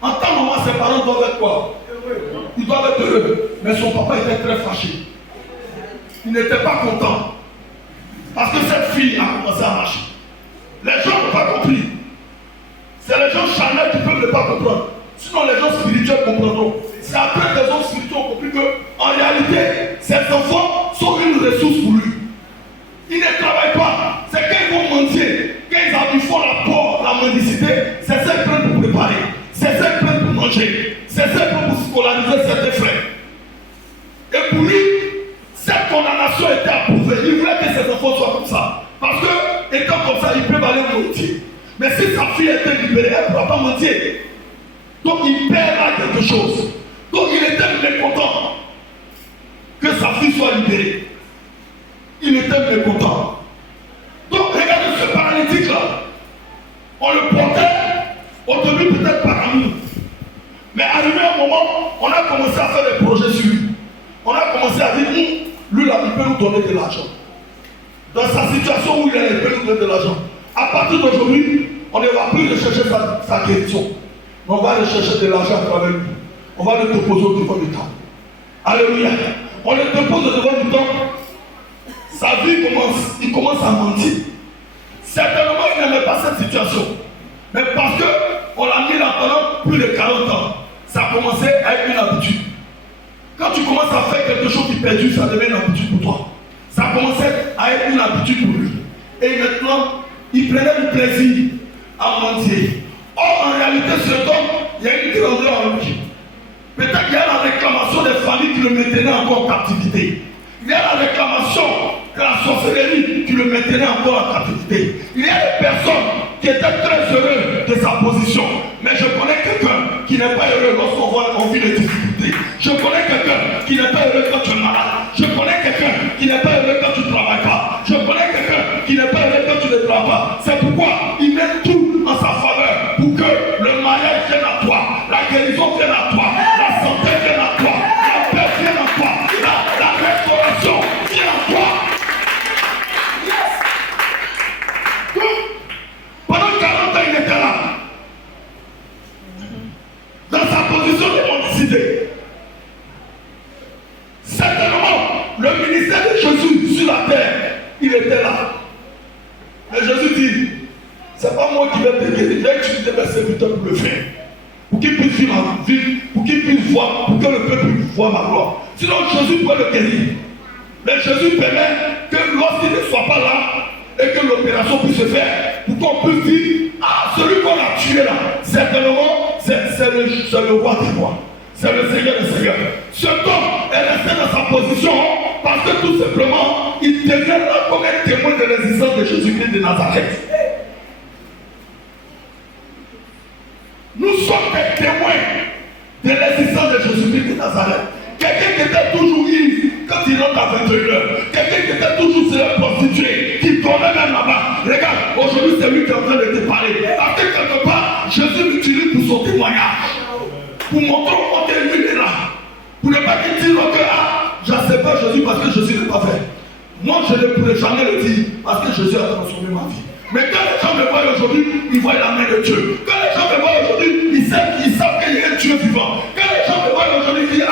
en tant que maman, ses parents doivent être quoi? Ils doivent être heureux. Mais son papa était très fâché. Il n'était pas content. Parce que cette fille a commencé à marcher. Les gens n'ont pas compris. C'est les gens charnels qui peuvent ne pas comprendre. Sinon, les gens spirituels comprendront. C'est après que les gens spirituels ont compris qu'en réalité, ces enfants sont une ressource pour lui. Ils ne travaillent pas. C'est quand ils vont mentir, quand ils font la porte, la mendicité, c'est ça qu'ils prennent pour préparer. C'est ça qu'ils prennent pour manger. C'est ça qu'ils prennent pour scolariser certains frères. Et pour lui, cette condamnation était approuvée. Il voulait que ses enfants soient comme ça. Parce que, étant comme ça, ils peuvent aller mentir. Mais si sa fille était libérée, elle ne pourra pas mentir. Donc il perdra quelque chose. Donc il était mécontent que sa fille soit libérée. Il était mécontent. Donc regardez ce paralytique là. On le portait au début peut-être par amour. Mais arrivé un moment, on a commencé à faire des projets sur lui. On a commencé à dire, lui là, il peut nous donner de l'argent. Dans sa situation où il est, il peut nous donner de l'argent. À partir d'aujourd'hui, on ne va plus rechercher sa guérison. Mais on va rechercher de l'argent à travers lui. On va le déposer au devant du temps. Alléluia. On le dépose au devant du temps. Sa vie commence. Il commence à mentir. Certainement, il n'aimait pas cette situation. Mais parce qu'on l'a mis là pendant plus de 40 ans, ça a commencé à être une habitude. Quand tu commences à faire quelque chose qui perdure, ça devient une habitude pour toi. Ça a commencé à être une habitude pour lui. Et maintenant, il prenait du plaisir à mentir. Or, en réalité, cet homme, il y a une grandeur en lui. Peut-être qu'il y a la réclamation des familles qui le maintenaient encore en captivité. Il y a la réclamation de la sorcellerie qui le maintenait encore en captivité. Il y a des personnes qui étaient très heureuses de sa position. Mais je connais quelqu'un qui n'est pas heureux lorsqu'on vit les difficultés. Je connais quelqu'un qui n'est pas heureux quand tu es malade. Je connais quelqu'un qui n'est pas heureux quand tu ne travailles pas. Je connais quelqu'un qui n'est pas heureux quand tu ne travailles pas. C'est pourquoi il met tout en sa faveur pour que le mariage vienne à toi, la guérison vienne à toi, la santé vienne à toi, la paix vienne à toi, la restauration vienne à toi. Donc, pendant 40 ans, il était là. Dans sa position de mendicité. Certainement, le ministère de Jésus sur la terre, il était là. Mais Jésus dit, c'est pas moi qui vais te guérir, j'ai utilisé mes serviteurs pour le faire. Pour qu'ils puissent vivre ma vie, pour qu'ils puissent voir, pour que le peuple puisse voir ma gloire. Sinon Jésus pourrait le guérir. Mais Jésus permet que lorsqu'il ne soit pas là, et que l'opération puisse se faire, pour qu'on puisse dire, ah, celui qu'on a tué là, certainement, c'est le roi des rois. C'est le Seigneur des Seigneurs. Ce homme est resté dans sa position parce que tout simplement, il devient là comme un témoin de l'existence de Jésus-Christ de Nazareth. Nous sommes des témoins de l'existence de Jésus-Christ de Nazareth. Quelqu'un qui était toujours ivre quand il rentre à 21h. Quelqu'un qui était toujours sur la prostituée, qui tournait même là-bas. Regarde, aujourd'hui c'est lui qui est en train de te parler. Parce que quelque part, Jésus l'utilise pour son témoignage. Pour montrer au côté lui est là. Pour ne pas dire que j'accepte pas Jésus parce que Jésus n'est pas fait. Moi je ne pourrais jamais le dire parce que Jésus a transformé ma vie. Mais quand les gens me voient aujourd'hui, ils voient la main de Dieu. Quand les gens me voient aujourd'hui, ils savent qu'il y a un Dieu vivant. Quand les gens me voient aujourd'hui, ils disent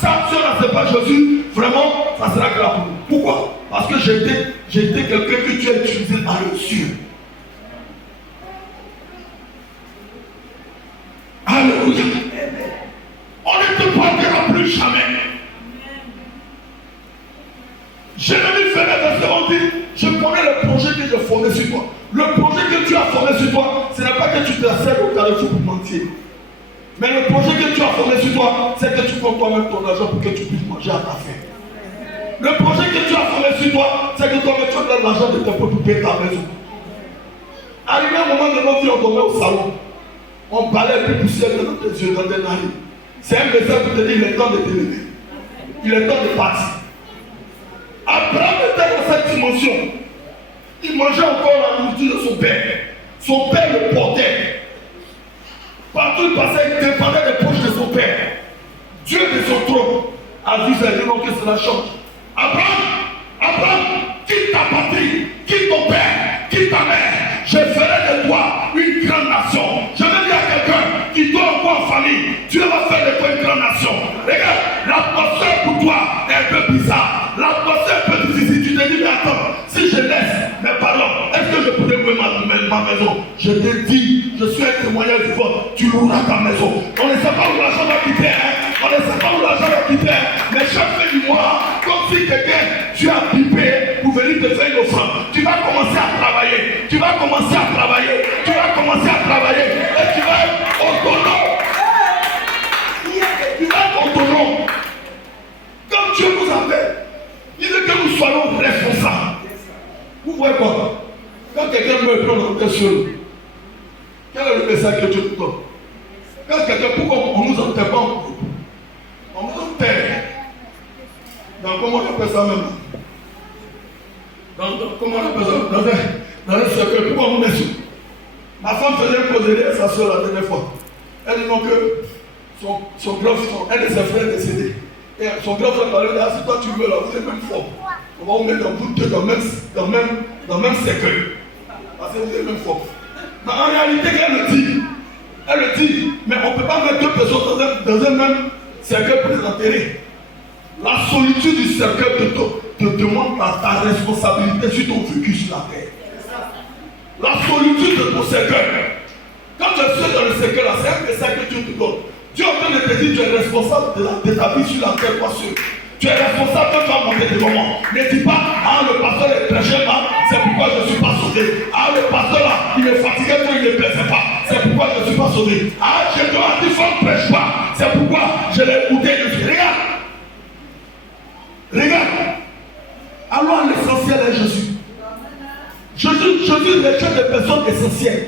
ça, si on n'accepte pas Jésus, vraiment, ça sera grave pour nous. Pourquoi? Parce que j'étais quelqu'un que Dieu a utilisé à le suivre. Alléluia. On ne te pardonnera plus jamais. Jérémie fait verset 11 dit, je connais le projet que j'ai formé sur toi. Le projet que tu as formé sur toi, ce n'est pas que tu te sers au carrefour pour mentir. Mais le projet que tu as formé sur toi, c'est que tu prends toi-même ton argent pour que tu puisses manger à ta faim. Le projet que tu as formé sur toi, c'est que toi-même tu donnes l'argent de ton peuple pour payer ta maison. Arrivé à un moment de notre vie, on dormait au salon. On parlait plus poussière dans tes yeux, dans tes narines. C'est un message pour te dire, il est temps de t'élever. Il est temps de partir. Abraham était dans cette dimension. Il mangeait encore la nourriture de son père. Son père le portait. Partout il passait, il dépendait des poches de son père. Dieu de son trône a vu ça et dit non que cela change. Abraham, quitte ta patrie, quitte ton père, quitte ta mère. Je ferai de toi une grande nation. Je vais dire à quelqu'un qui doit encore en famille, Dieu va faire de toi une grande nation. Regarde, l'atmosphère pour toi est un peu bizarre. L'atmosphère est un peu difficile. Tu te dis, mais attends, si je laisse mes parents, est-ce que je pourrais louer ma maison? Je te dis, je suis un témoignage du vote, tu loueras ta maison. On ne sait pas où l'argent va quitter, hein? On ne sait pas où l'argent va quitter, mais chaque fin du mois, comme si quelqu'un, tu as pipé pour venir te faire une offrande. Tu vas commencer à travailler, tu vas commencer à travailler, tu vas commencer à travailler, et tu vas être autonome. Tu vas être autonome. Comme Dieu nous appelle, il veut que nous soyons responsables. Vous voyez quoi? Quand quelqu'un meurt, on est seul. Quel est le message que Dieu nous donne? Quand quelqu'un, pourquoi on ne nous enterre pas en groupe? On nous enterre. Comment on appelle ça même? Comment on appelle ça? Dans un cercueil, pourquoi on nous met sur? Ma femme faisait un causerie à sa soeur la dernière fois. Elle dit non que son grand frère, un de ses frères est décédé. Et son grand frère parlait, ah, si toi tu veux là, vous êtes même fort. On va vous mettre dans vous deux dans le même cercueil. Parce que vous êtes même fort. Mais en réalité, elle le dit, mais on ne peut pas mettre deux personnes dans un même cercueil pour les enterrer. La solitude du cercueil te demande ta responsabilité sur ton vécu sur la terre. La solitude de ton cercueil. Quand tu es dans le cercueil, c'est un message que Dieu te donne. Dieu est en train de te dire, tu es responsable de ta vie sur la terre, pas sûr. Tu es responsable quand tu vas monter des moments. Ne dis pas, ah le pasteur est prêché là, c'est pourquoi je ne suis pas sauvé. Ah le pasteur là, il est fatigué, toi il ne plaisait pas, c'est pourquoi je ne suis pas sauvé. Ah je te dis, il ne prêche pas, c'est pourquoi je l'ai écouté. Regarde. Alors l'essentiel est Jésus. Jésus rejette des personnes essentielles.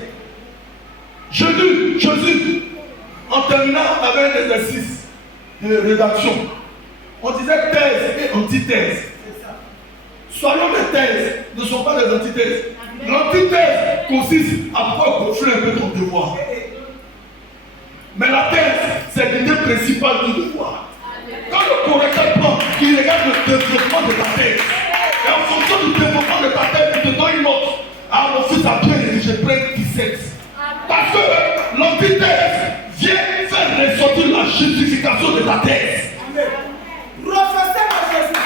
Jésus, en terminant, on avait un exercice de rédaction. On disait thèse et antithèse. Soyons des thèses, ne sont pas des antithèses. L'antithèse consiste à pouvoir gonfler un peu ton devoir. Mais la thèse, c'est l'idée principale du devoir. Quand le correcteur prend, il regarde le développement de ta thèse. Et en fonction du développement de ta thèse, il te donne une note. Ah, mon fils a bien rédigé, près 17. Parce que l'antithèse vient faire ressortir la justification de ta thèse. Professeur de Jésus.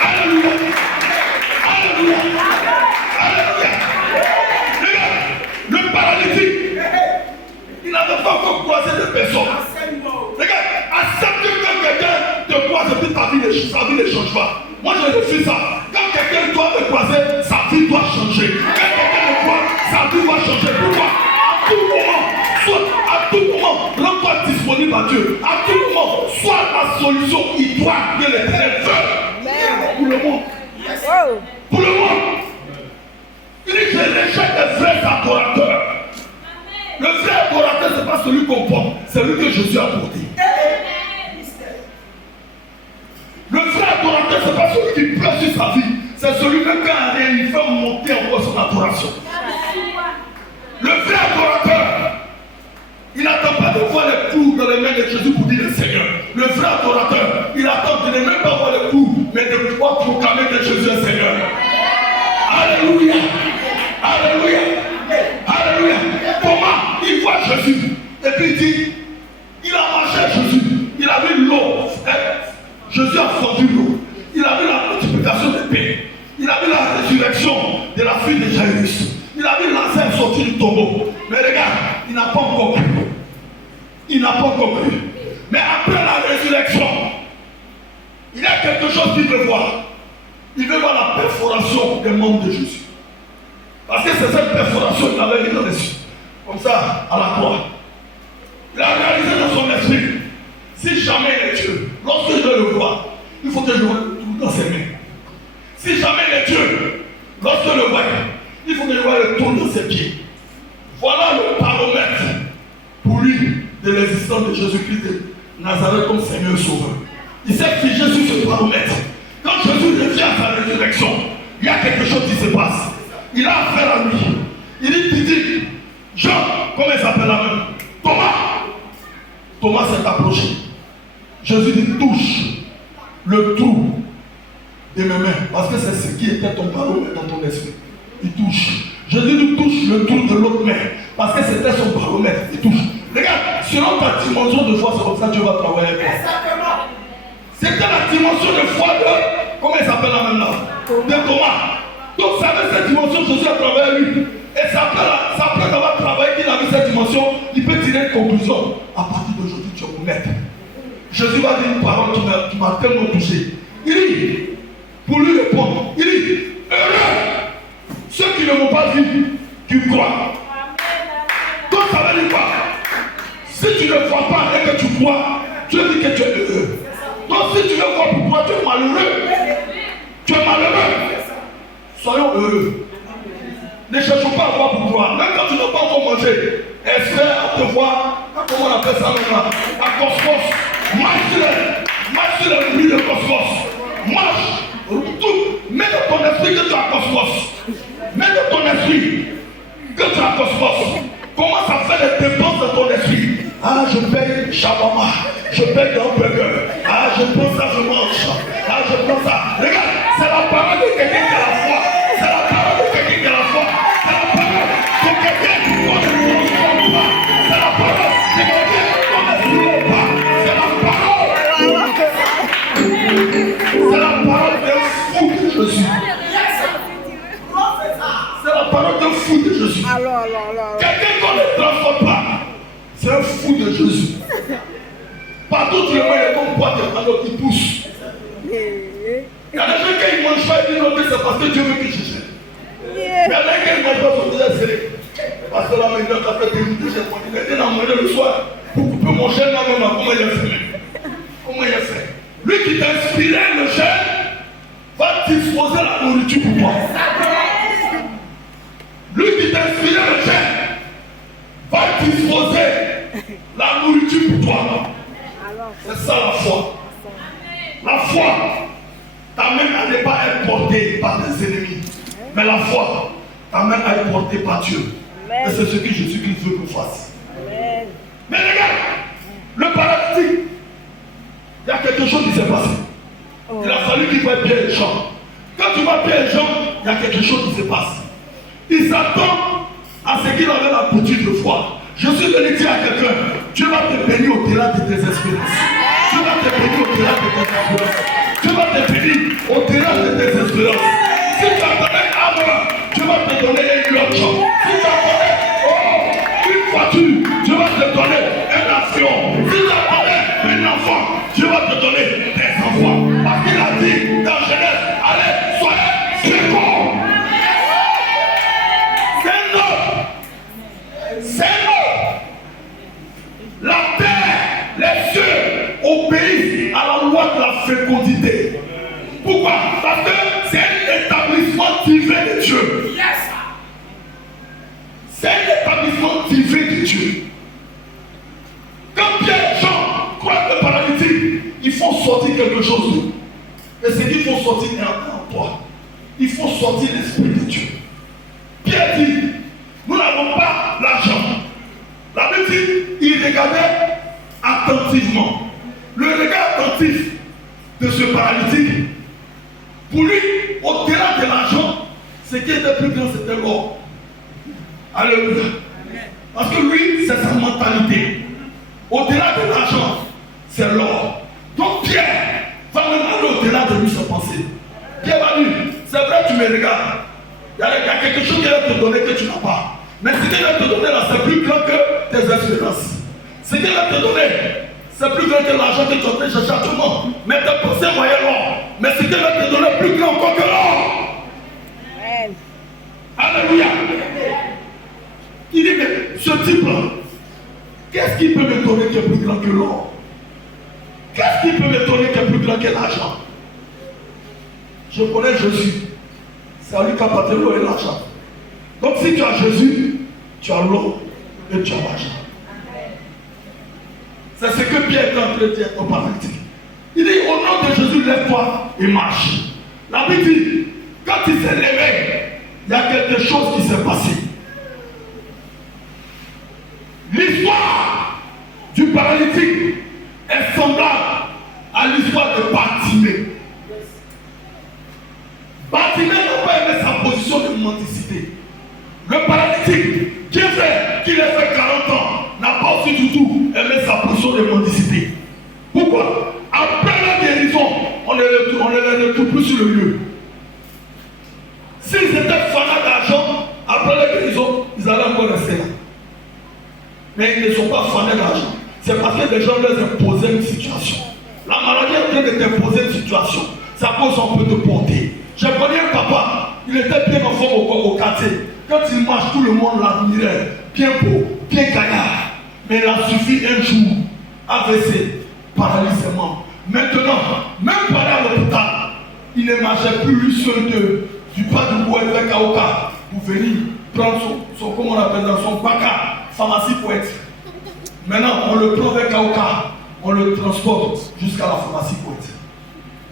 Alléluia. Alléluia. Alléluia. Regarde, le paralytique, il n'avait pas encore croisé de personne. Regarde, accepte que quelqu'un te croise et puis sa vie ne change pas. Moi je refuse ça. Quand quelqu'un doit me croiser, sa vie doit changer. Quand quelqu'un me croise, sa vie doit changer. Pourquoi? À tout moment, rends-toi disponible à Dieu. À tout moment, sois la solution idoine que l'Éternel veut. Pour le monde. Pour le monde. Il dit que je rejette les vrais adorateurs. Le vrai adorateur, ce n'est pas celui qu'on porte, c'est celui que Jésus a porté. Le vrai adorateur, ce n'est pas celui qui pleure sur sa vie, c'est celui que quand il fait monter encore son adoration. Le vrai adorateur, il n'attend pas de voir les coups dans les mains de Jésus pour dire le Seigneur. Le vrai adorateur, il attend de ne même pas voir les coups, mais de pouvoir proclamer que Jésus est Seigneur. Alléluia. Alléluia. Alléluia. Thomas, il voit Jésus. Et puis il dit, il a marché à Jésus. Il a vu l'eau. Jésus a fendu l'eau. Il a vu la multiplication des pains. Il a vu la résurrection de la fille de Jairus. Il a vu Lazare sortir du tombeau. Mais regarde, il n'a pas encore cru. Il n'a pas encore cru. Mais après la résurrection, il y a quelque chose qu'il veut voir. Il veut voir la perforation des membres de Jésus. Parce que c'est cette perforation qu'il avait mis dans les cieux. Comme ça, à la croix. Il a réalisé dans son esprit. Si jamais il est Dieu, lorsque je le vois, il faut que je le vois tout dans ses mains. Si jamais il est Dieu, lorsque je le vois, il faut que je vois le tour de ses pieds. Voilà le baromètre pour lui de l'existence de Jésus-Christ de Nazareth comme Seigneur et Sauveur. Il s'est figé sur ce baromètre. Quand Jésus revient à sa résurrection, il y a quelque chose qui se passe. Il a affaire à lui. Thomas s'est approché. Jésus dit, touche le trou de mes mains. Parce que c'est ce qui était ton baromètre dans ton esprit. Il touche. Jésus dit, touche le trou de l'autre main. Parce que c'était son baromètre. Il touche. Regarde, selon ta dimension de foi, c'est comme ça que Dieu va travailler avec toi. C'était la dimension de foi de... Comment il s'appelle là maintenant? De Thomas. Donc, ça avait cette dimension, Jésus a travaillé avec lui. Et ça après d'avoir travaillé, qu'il a vu cette dimension, il peut tirer une conclusion. À partir d'aujourd'hui, tu es mon maître. Jésus va dire une parole qui m'a tellement touché. Il dit, pour lui répondre, il dit, heureux ceux qui ne m'ont pas vu, qui croient. Donc, ça veut dire quoi? Si tu ne crois pas et que tu crois, tu dis que tu es heureux. Donc, si tu veux croire pour toi, tu es malheureux. Tu es malheureux. Soyons heureux. Ne cherchons pas à voir pour toi. Même quand tu n'as pas encore mangé, espère à te voir, comment on appelle ça maintenant, à cosmos. Marche sur le bruit de cosmos. Marche. Mets dans ton esprit que tu as cosmos. Mets dans ton esprit que tu as cosmos. Commence à faire des dépenses dans ton esprit. Ah, je paye shawarma. Je paye dans burger. Ah, je prends ça, je mange. Ah, je prends ça. Regarde, c'est la parole de quelqu'un qui a la foi. C'est la parole de quelqu'un qui a la foi. C'est la parole de quelqu'un qu'on ne transforme pas. C'est la parole de quelqu'un qu'on ne soulève pas. C'est la parole. C'est la parole d'un fou que je suis. C'est la parole d'un fou de Jésus. Quelqu'un qu'on ne transforme pas. C'est un fou de Jésus. Partout tu le vois, il y a ton poids de alors qui pousse. Il y a des gens qui ne mangent pas, ils disent non, c'est parce que Dieu veut que je gère. Il y a des gens qui ne mangent pas, ils sont déjà serrés. Parce que là, maintenant, quand tu as dégoûté, il était dans manger le soir pour couper mon gène là-même. Comment il a fait? Comment il a fait? Lui qui t'a inspiré le gène va disposer la nourriture pour toi. Lui qui t'a inspiré le gène va disposer la nourriture pour toi. C'est ça la foi. La foi t'amène à ne pas être porté par tes ennemis. Mais la foi t'amène à être porté par Dieu. Et c'est ce que Jésus-Christ veut qu'on fasse. Mais regarde, le paralytique, il y a quelque chose qui s'est passé. Il a fallu qu'il voie bien les gens. Quand tu vois bien les gens, il y a quelque chose qui se passe. Il s'attend à ce qu'il avait la boutique de foi. Je suis venu dire à quelqu'un, Dieu va te bénir au-delà de tes espérances. Dieu va te bénir au-delà de tes espérances. Dieu va te bénir au-delà de tes espérances. Si tu as donné Abraham, Dieu va te donner une autre chose. Si tu as donné une voiture, Dieu va te donner un avion. Si tu as donné un enfant, Dieu va te donner des enfants. Parce qu'il a dit dans Genèse, allez, soyez féconds. C'est nous. La terre, les cieux obéissent à la loi de la fécondité. Pourquoi? Parce que c'est un établissement divin de Dieu. C'est un établissement divin de Dieu. Quand Pierre et Jean croient le paralytique, il faut sortir quelque chose d'eux. Et c'est qu'il faut sortir en toi. Il faut sortir l'esprit de Dieu. Pierre dit, nous n'avons pas l'argent. La Bible dit, il regardait attentivement. Le regard attentif de ce paralytique, pour lui, au-delà de l'argent, ce qui était plus grand, c'était l'or. Alléluia. Parce que lui, c'est sa mentalité. Au-delà de l'argent, c'est l'or. Donc Pierre va même aller au-delà de lui sa pensée. Pierre va dire, c'est vrai, tu me regardes. Il y a quelque chose qui va te donner que tu n'as pas. Mais ce qu'il va te donner là, c'est plus grand que tes espérances. Ce qu'il va te donner, c'est plus grand que l'argent que tu as fait chercher à tout le monde. Mais tes pensées voyaient l'or. Mais ce qu'il va te donner, plus grand encore que l'or. Alléluia. Il dit, mais ce type-là, qu'est-ce qu'il peut me donner qui est plus grand que l'or? Qu'est-ce qu'il peut me donner qui est plus grand que l'argent? Je connais Jésus. C'est à lui qui a apporté l'eau et l'argent. Donc si tu as Jésus, tu as l'eau et tu as l'argent. C'est ce que Pierre est en train de dire au paralytique. Il dit, au nom de Jésus, lève-toi et marche. La Bible dit, quand il s'est levé, il y a quelque chose qui s'est passé. L'histoire du paralytique position de mendicité. Le paralytique qui a fait 40 ans n'a pas aussi du tout aimé sa position de mendicité. Pourquoi? Après la guérison, on ne les retrouve plus sur le lieu. S'ils étaient fanats d'argent, après la guérison, ils allaient encore rester là. Mais ils ne sont pas fanats d'argent. C'est parce que les gens leur imposaient une situation. La maladie est en train de t'imposer une situation. Ça cause un peu de porter. Je connais un papa, il était bien en forme au quartier. Quand il marche, tout le monde l'admirait. Bien beau, bien gaillard. Mais il a suffi un jour, AVC, paralysement. Maintenant, même pas à l'hôpital, il ne marchait plus lui seul du pas de bois avec Kaoka pour venir prendre son comment on appelle dans son baka, pharmacie poète. Maintenant, on le prend avec Kaoka, on le transporte jusqu'à la pharmacie poète.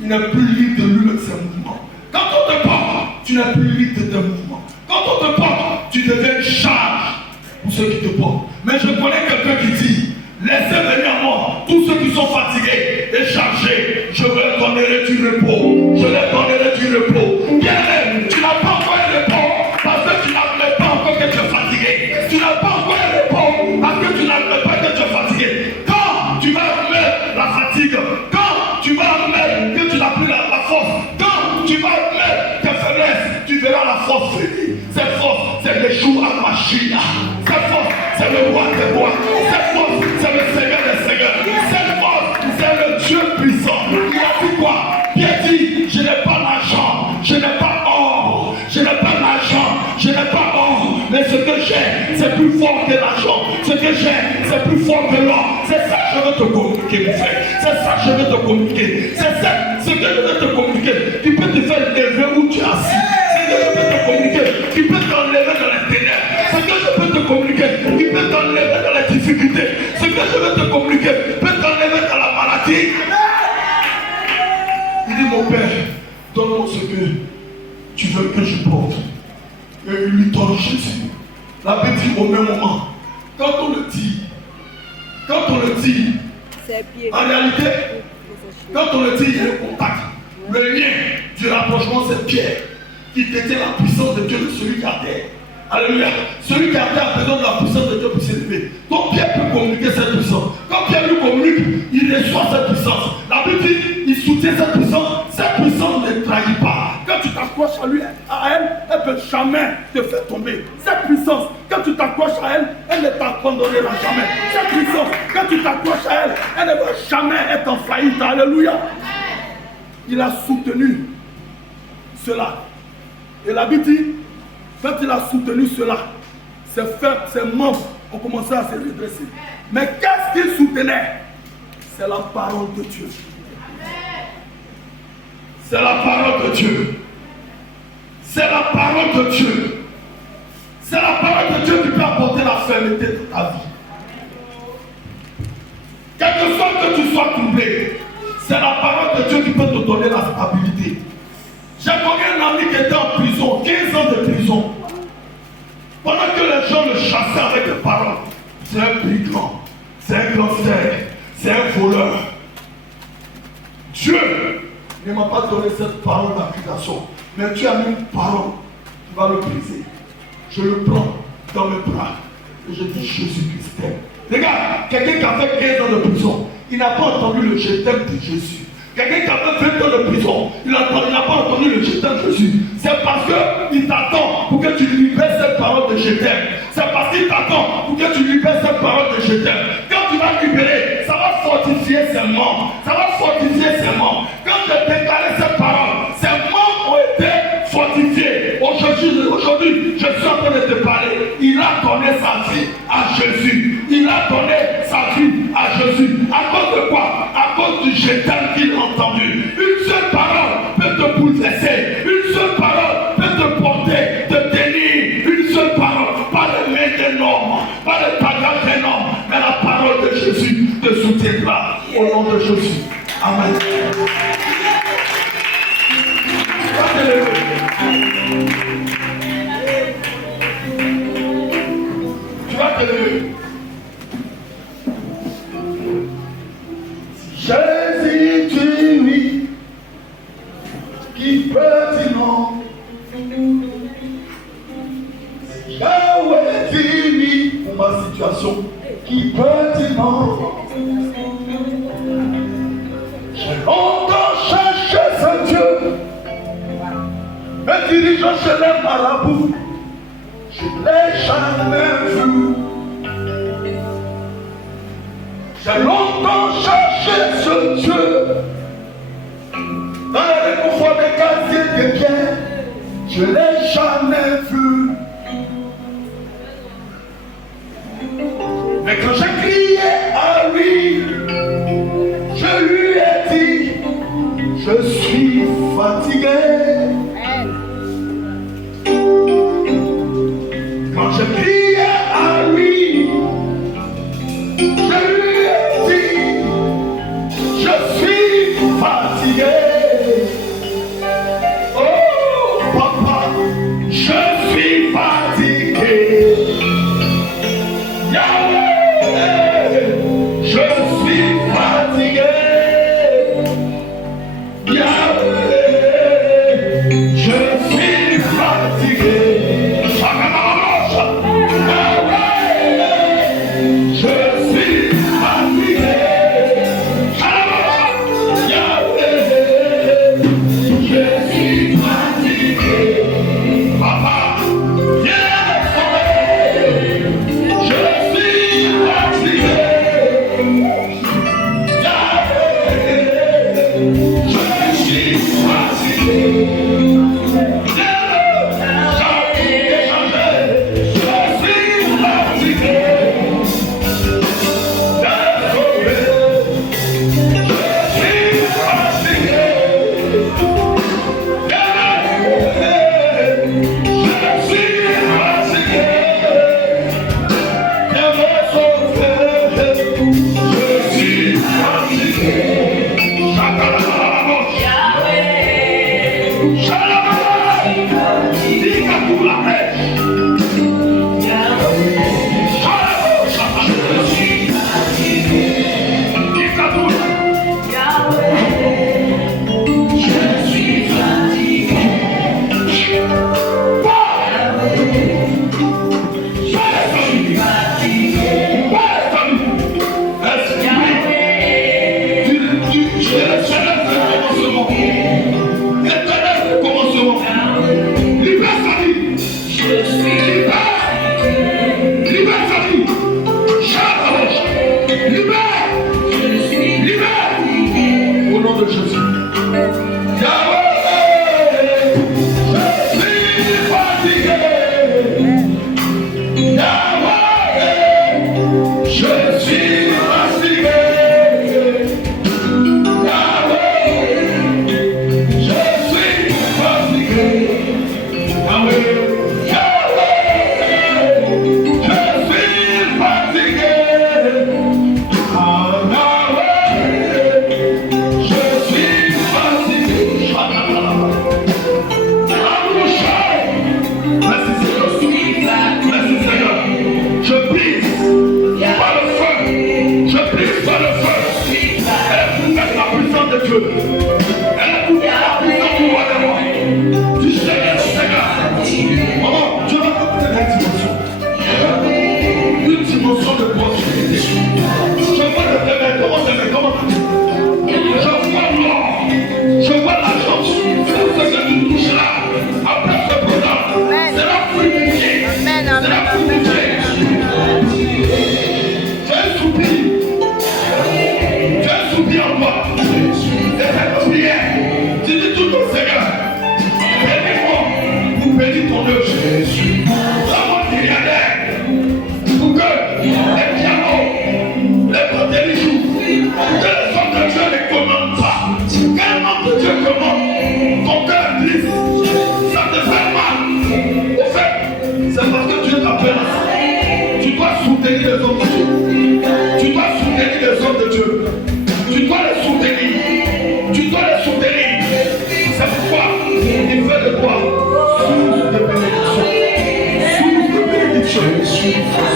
Il n'est plus libre de lui de ses mouvements. Quand on te porte, tu n'es plus libre de tes mouvements. Quand on te porte, tu deviens une charge pour ceux qui te portent. Mais je connais quelqu'un qui dit, laissez venir à moi tous ceux qui sont fatigués et chargés. Je leur donnerai du repos. Je leur donnerai du repos. Bien-aimé, tu n'as pas encore un repos parce que tu n'admets pas encore que tu es fatigué. Tu n'as pas encore un repos parce que tu n'admets pas que tu es fatigué. Quand tu vas admettre la fatigue, quand tu vas admettre que tu n'as plus la force, quand tu vas admettre tes faiblesses, tu verras la force venir. Cette force, c'est le jour à machine. Cette force, c'est le roi des rois. Cette force, c'est le Seigneur des seigneurs. Cette force, c'est le Dieu puissant. Il a dit quoi? Il a dit, je n'ai pas l'argent, je n'ai pas or, je n'ai pas l'argent, je n'ai pas or, mais ce que j'ai, c'est plus fort que l'argent. Ce que j'ai, c'est plus fort que l'or. C'est ça que je veux te communiquer, mon frère. C'est ça que je veux te communiquer. C'est ça, ce que je veux te communiquer. Tu peux te faire lever où tu es assis. Ce que je veux te communiquer. Tu peux t'enlever dans les ténèbres. Ce que je peux te communiquer. Tu peux t'enlever dans les difficultés. Ce que je veux te communiquer peut t'enlever dans la maladie. Il dit, mon Père, donne-moi ce que tu veux que je porte. Et il lui donne Jésus. La Bible dit au même moment, quand on le dit, en réalité, quand on le dit, il y a un contact. Le lien du rapprochement, c'est Pierre, qui détient la puissance de Dieu de celui qui a terre. Alléluia. Celui qui a terre a besoin de la puissance de Dieu pour s'élever. Donc Pierre peut communiquer cette puissance. Quand Pierre lui communique, il reçoit cette puissance. La Bible dit, il soutient cette puissance. Cette puissance ne trahit pas. Quand tu t'accroches à lui, à elle, elle ne peut jamais te faire tomber. Cette puissance, quand tu t'accroches à elle, elle ne t'abandonnera jamais. Cette puissance, quand tu t'accroches à elle, elle ne va jamais être en faillite. Alléluia. Il a soutenu cela. Et la Bible dit, quand il a soutenu cela, ses membres ont commencé à se redresser. Mais qu'est-ce qu'il soutenait? C'est la parole de Dieu. C'est la parole de Dieu. C'est la parole de Dieu. C'est la parole de Dieu qui peut apporter la fermeté de ta vie. Quel que soit que tu sois troublé, c'est la parole de Dieu qui peut te donner la stabilité. J'ai connu un ami qui était en prison, 15 ans de prison. Pendant que les gens le chassaient avec les paroles, c'est un brigand, c'est un gangster, c'est un voleur. Dieu ne m'a pas donné cette parole d'accusation, mais Dieu a mis une parole qui va le briser. Je le prends dans mes bras et je dis Jésus-Christ t'aime. Regarde, quelqu'un qui a fait 15 ans de prison, il n'a pas entendu le je t'aime de Jésus. Quelqu'un qui a fait 20 ans de prison, il n'a pas entendu le je t'aime de Jésus. C'est parce qu'il t'attend pour que tu libères cette parole de je t'aime. C'est parce qu'il t'attend pour que tu libères cette parole de je t'aime. Quand tu vas libérer, ça va fortifier ses membres. Ça va fortifier ses membres. Quand j'ai déclaré cette parole, ses membres ont été fortifiés. Aujourd'hui, je suis en train de te parler. Il a donné sa vie à Jésus. Il a donné sa vie à Jésus. À cause de quoi? À cause du je t'aime qu'il a entendu. Une seule parole peut te bouleverser. Une seule parole peut te porter, te tenir. Une seule parole. Pas de main énorme, pas de bagage énorme, mais la parole de Jésus te soutiendra. Au nom de Jésus. Amen. situation qui peut dire non. J'ai longtemps cherché ce Dieu, me dirigeant chez les marabouts, je ne l'ai jamais vu. J'ai longtemps cherché ce Dieu, dans les réconfort des quartiers de pierre, je ne l'ai jamais vu. Mais quand j'ai crié à lui, je lui ai dit, je suis fatigué. Quand j'ai crié à lui, je lui ai dit, je suis fatigué. Oh papa, je suis fatigué. Yahweh, je suis fatigué. Yahweh, je suis fatigué.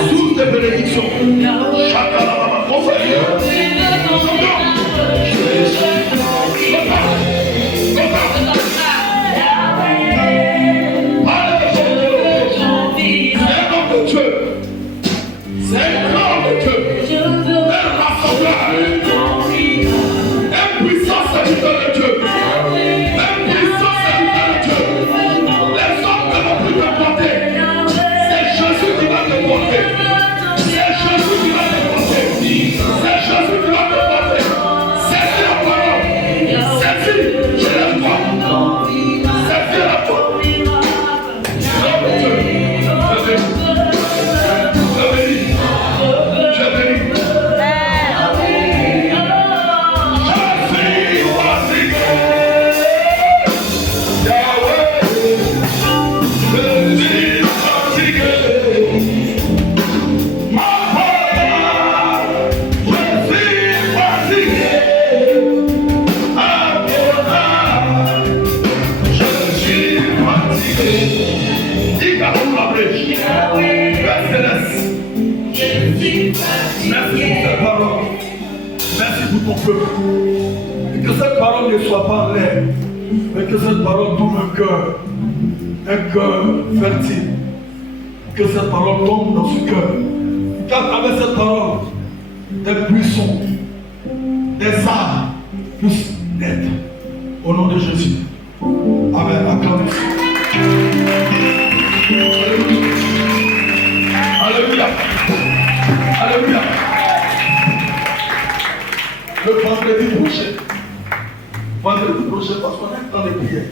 Sous tes bénédictions. Chakalababa, mon frère. C'est un homme de Dieu. C'est Caroline Labrèche. Père Céleste, merci pour cette parole. Merci pour ton peuple. Et que cette parole ne soit pas en l'air, mais que cette parole trouve un cœur fertile. Que cette parole tombe dans ce cœur. Qu'à travers cette parole, des buissons, des arbres puissent naître. Au nom de Jésus. Amen. Acclamez. Alléluia. Alléluia. Le vendredi prochain, parce qu'on est dans les prières,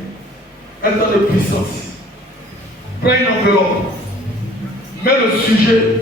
est dans les puissances. Prends une enveloppe. Mets le sujet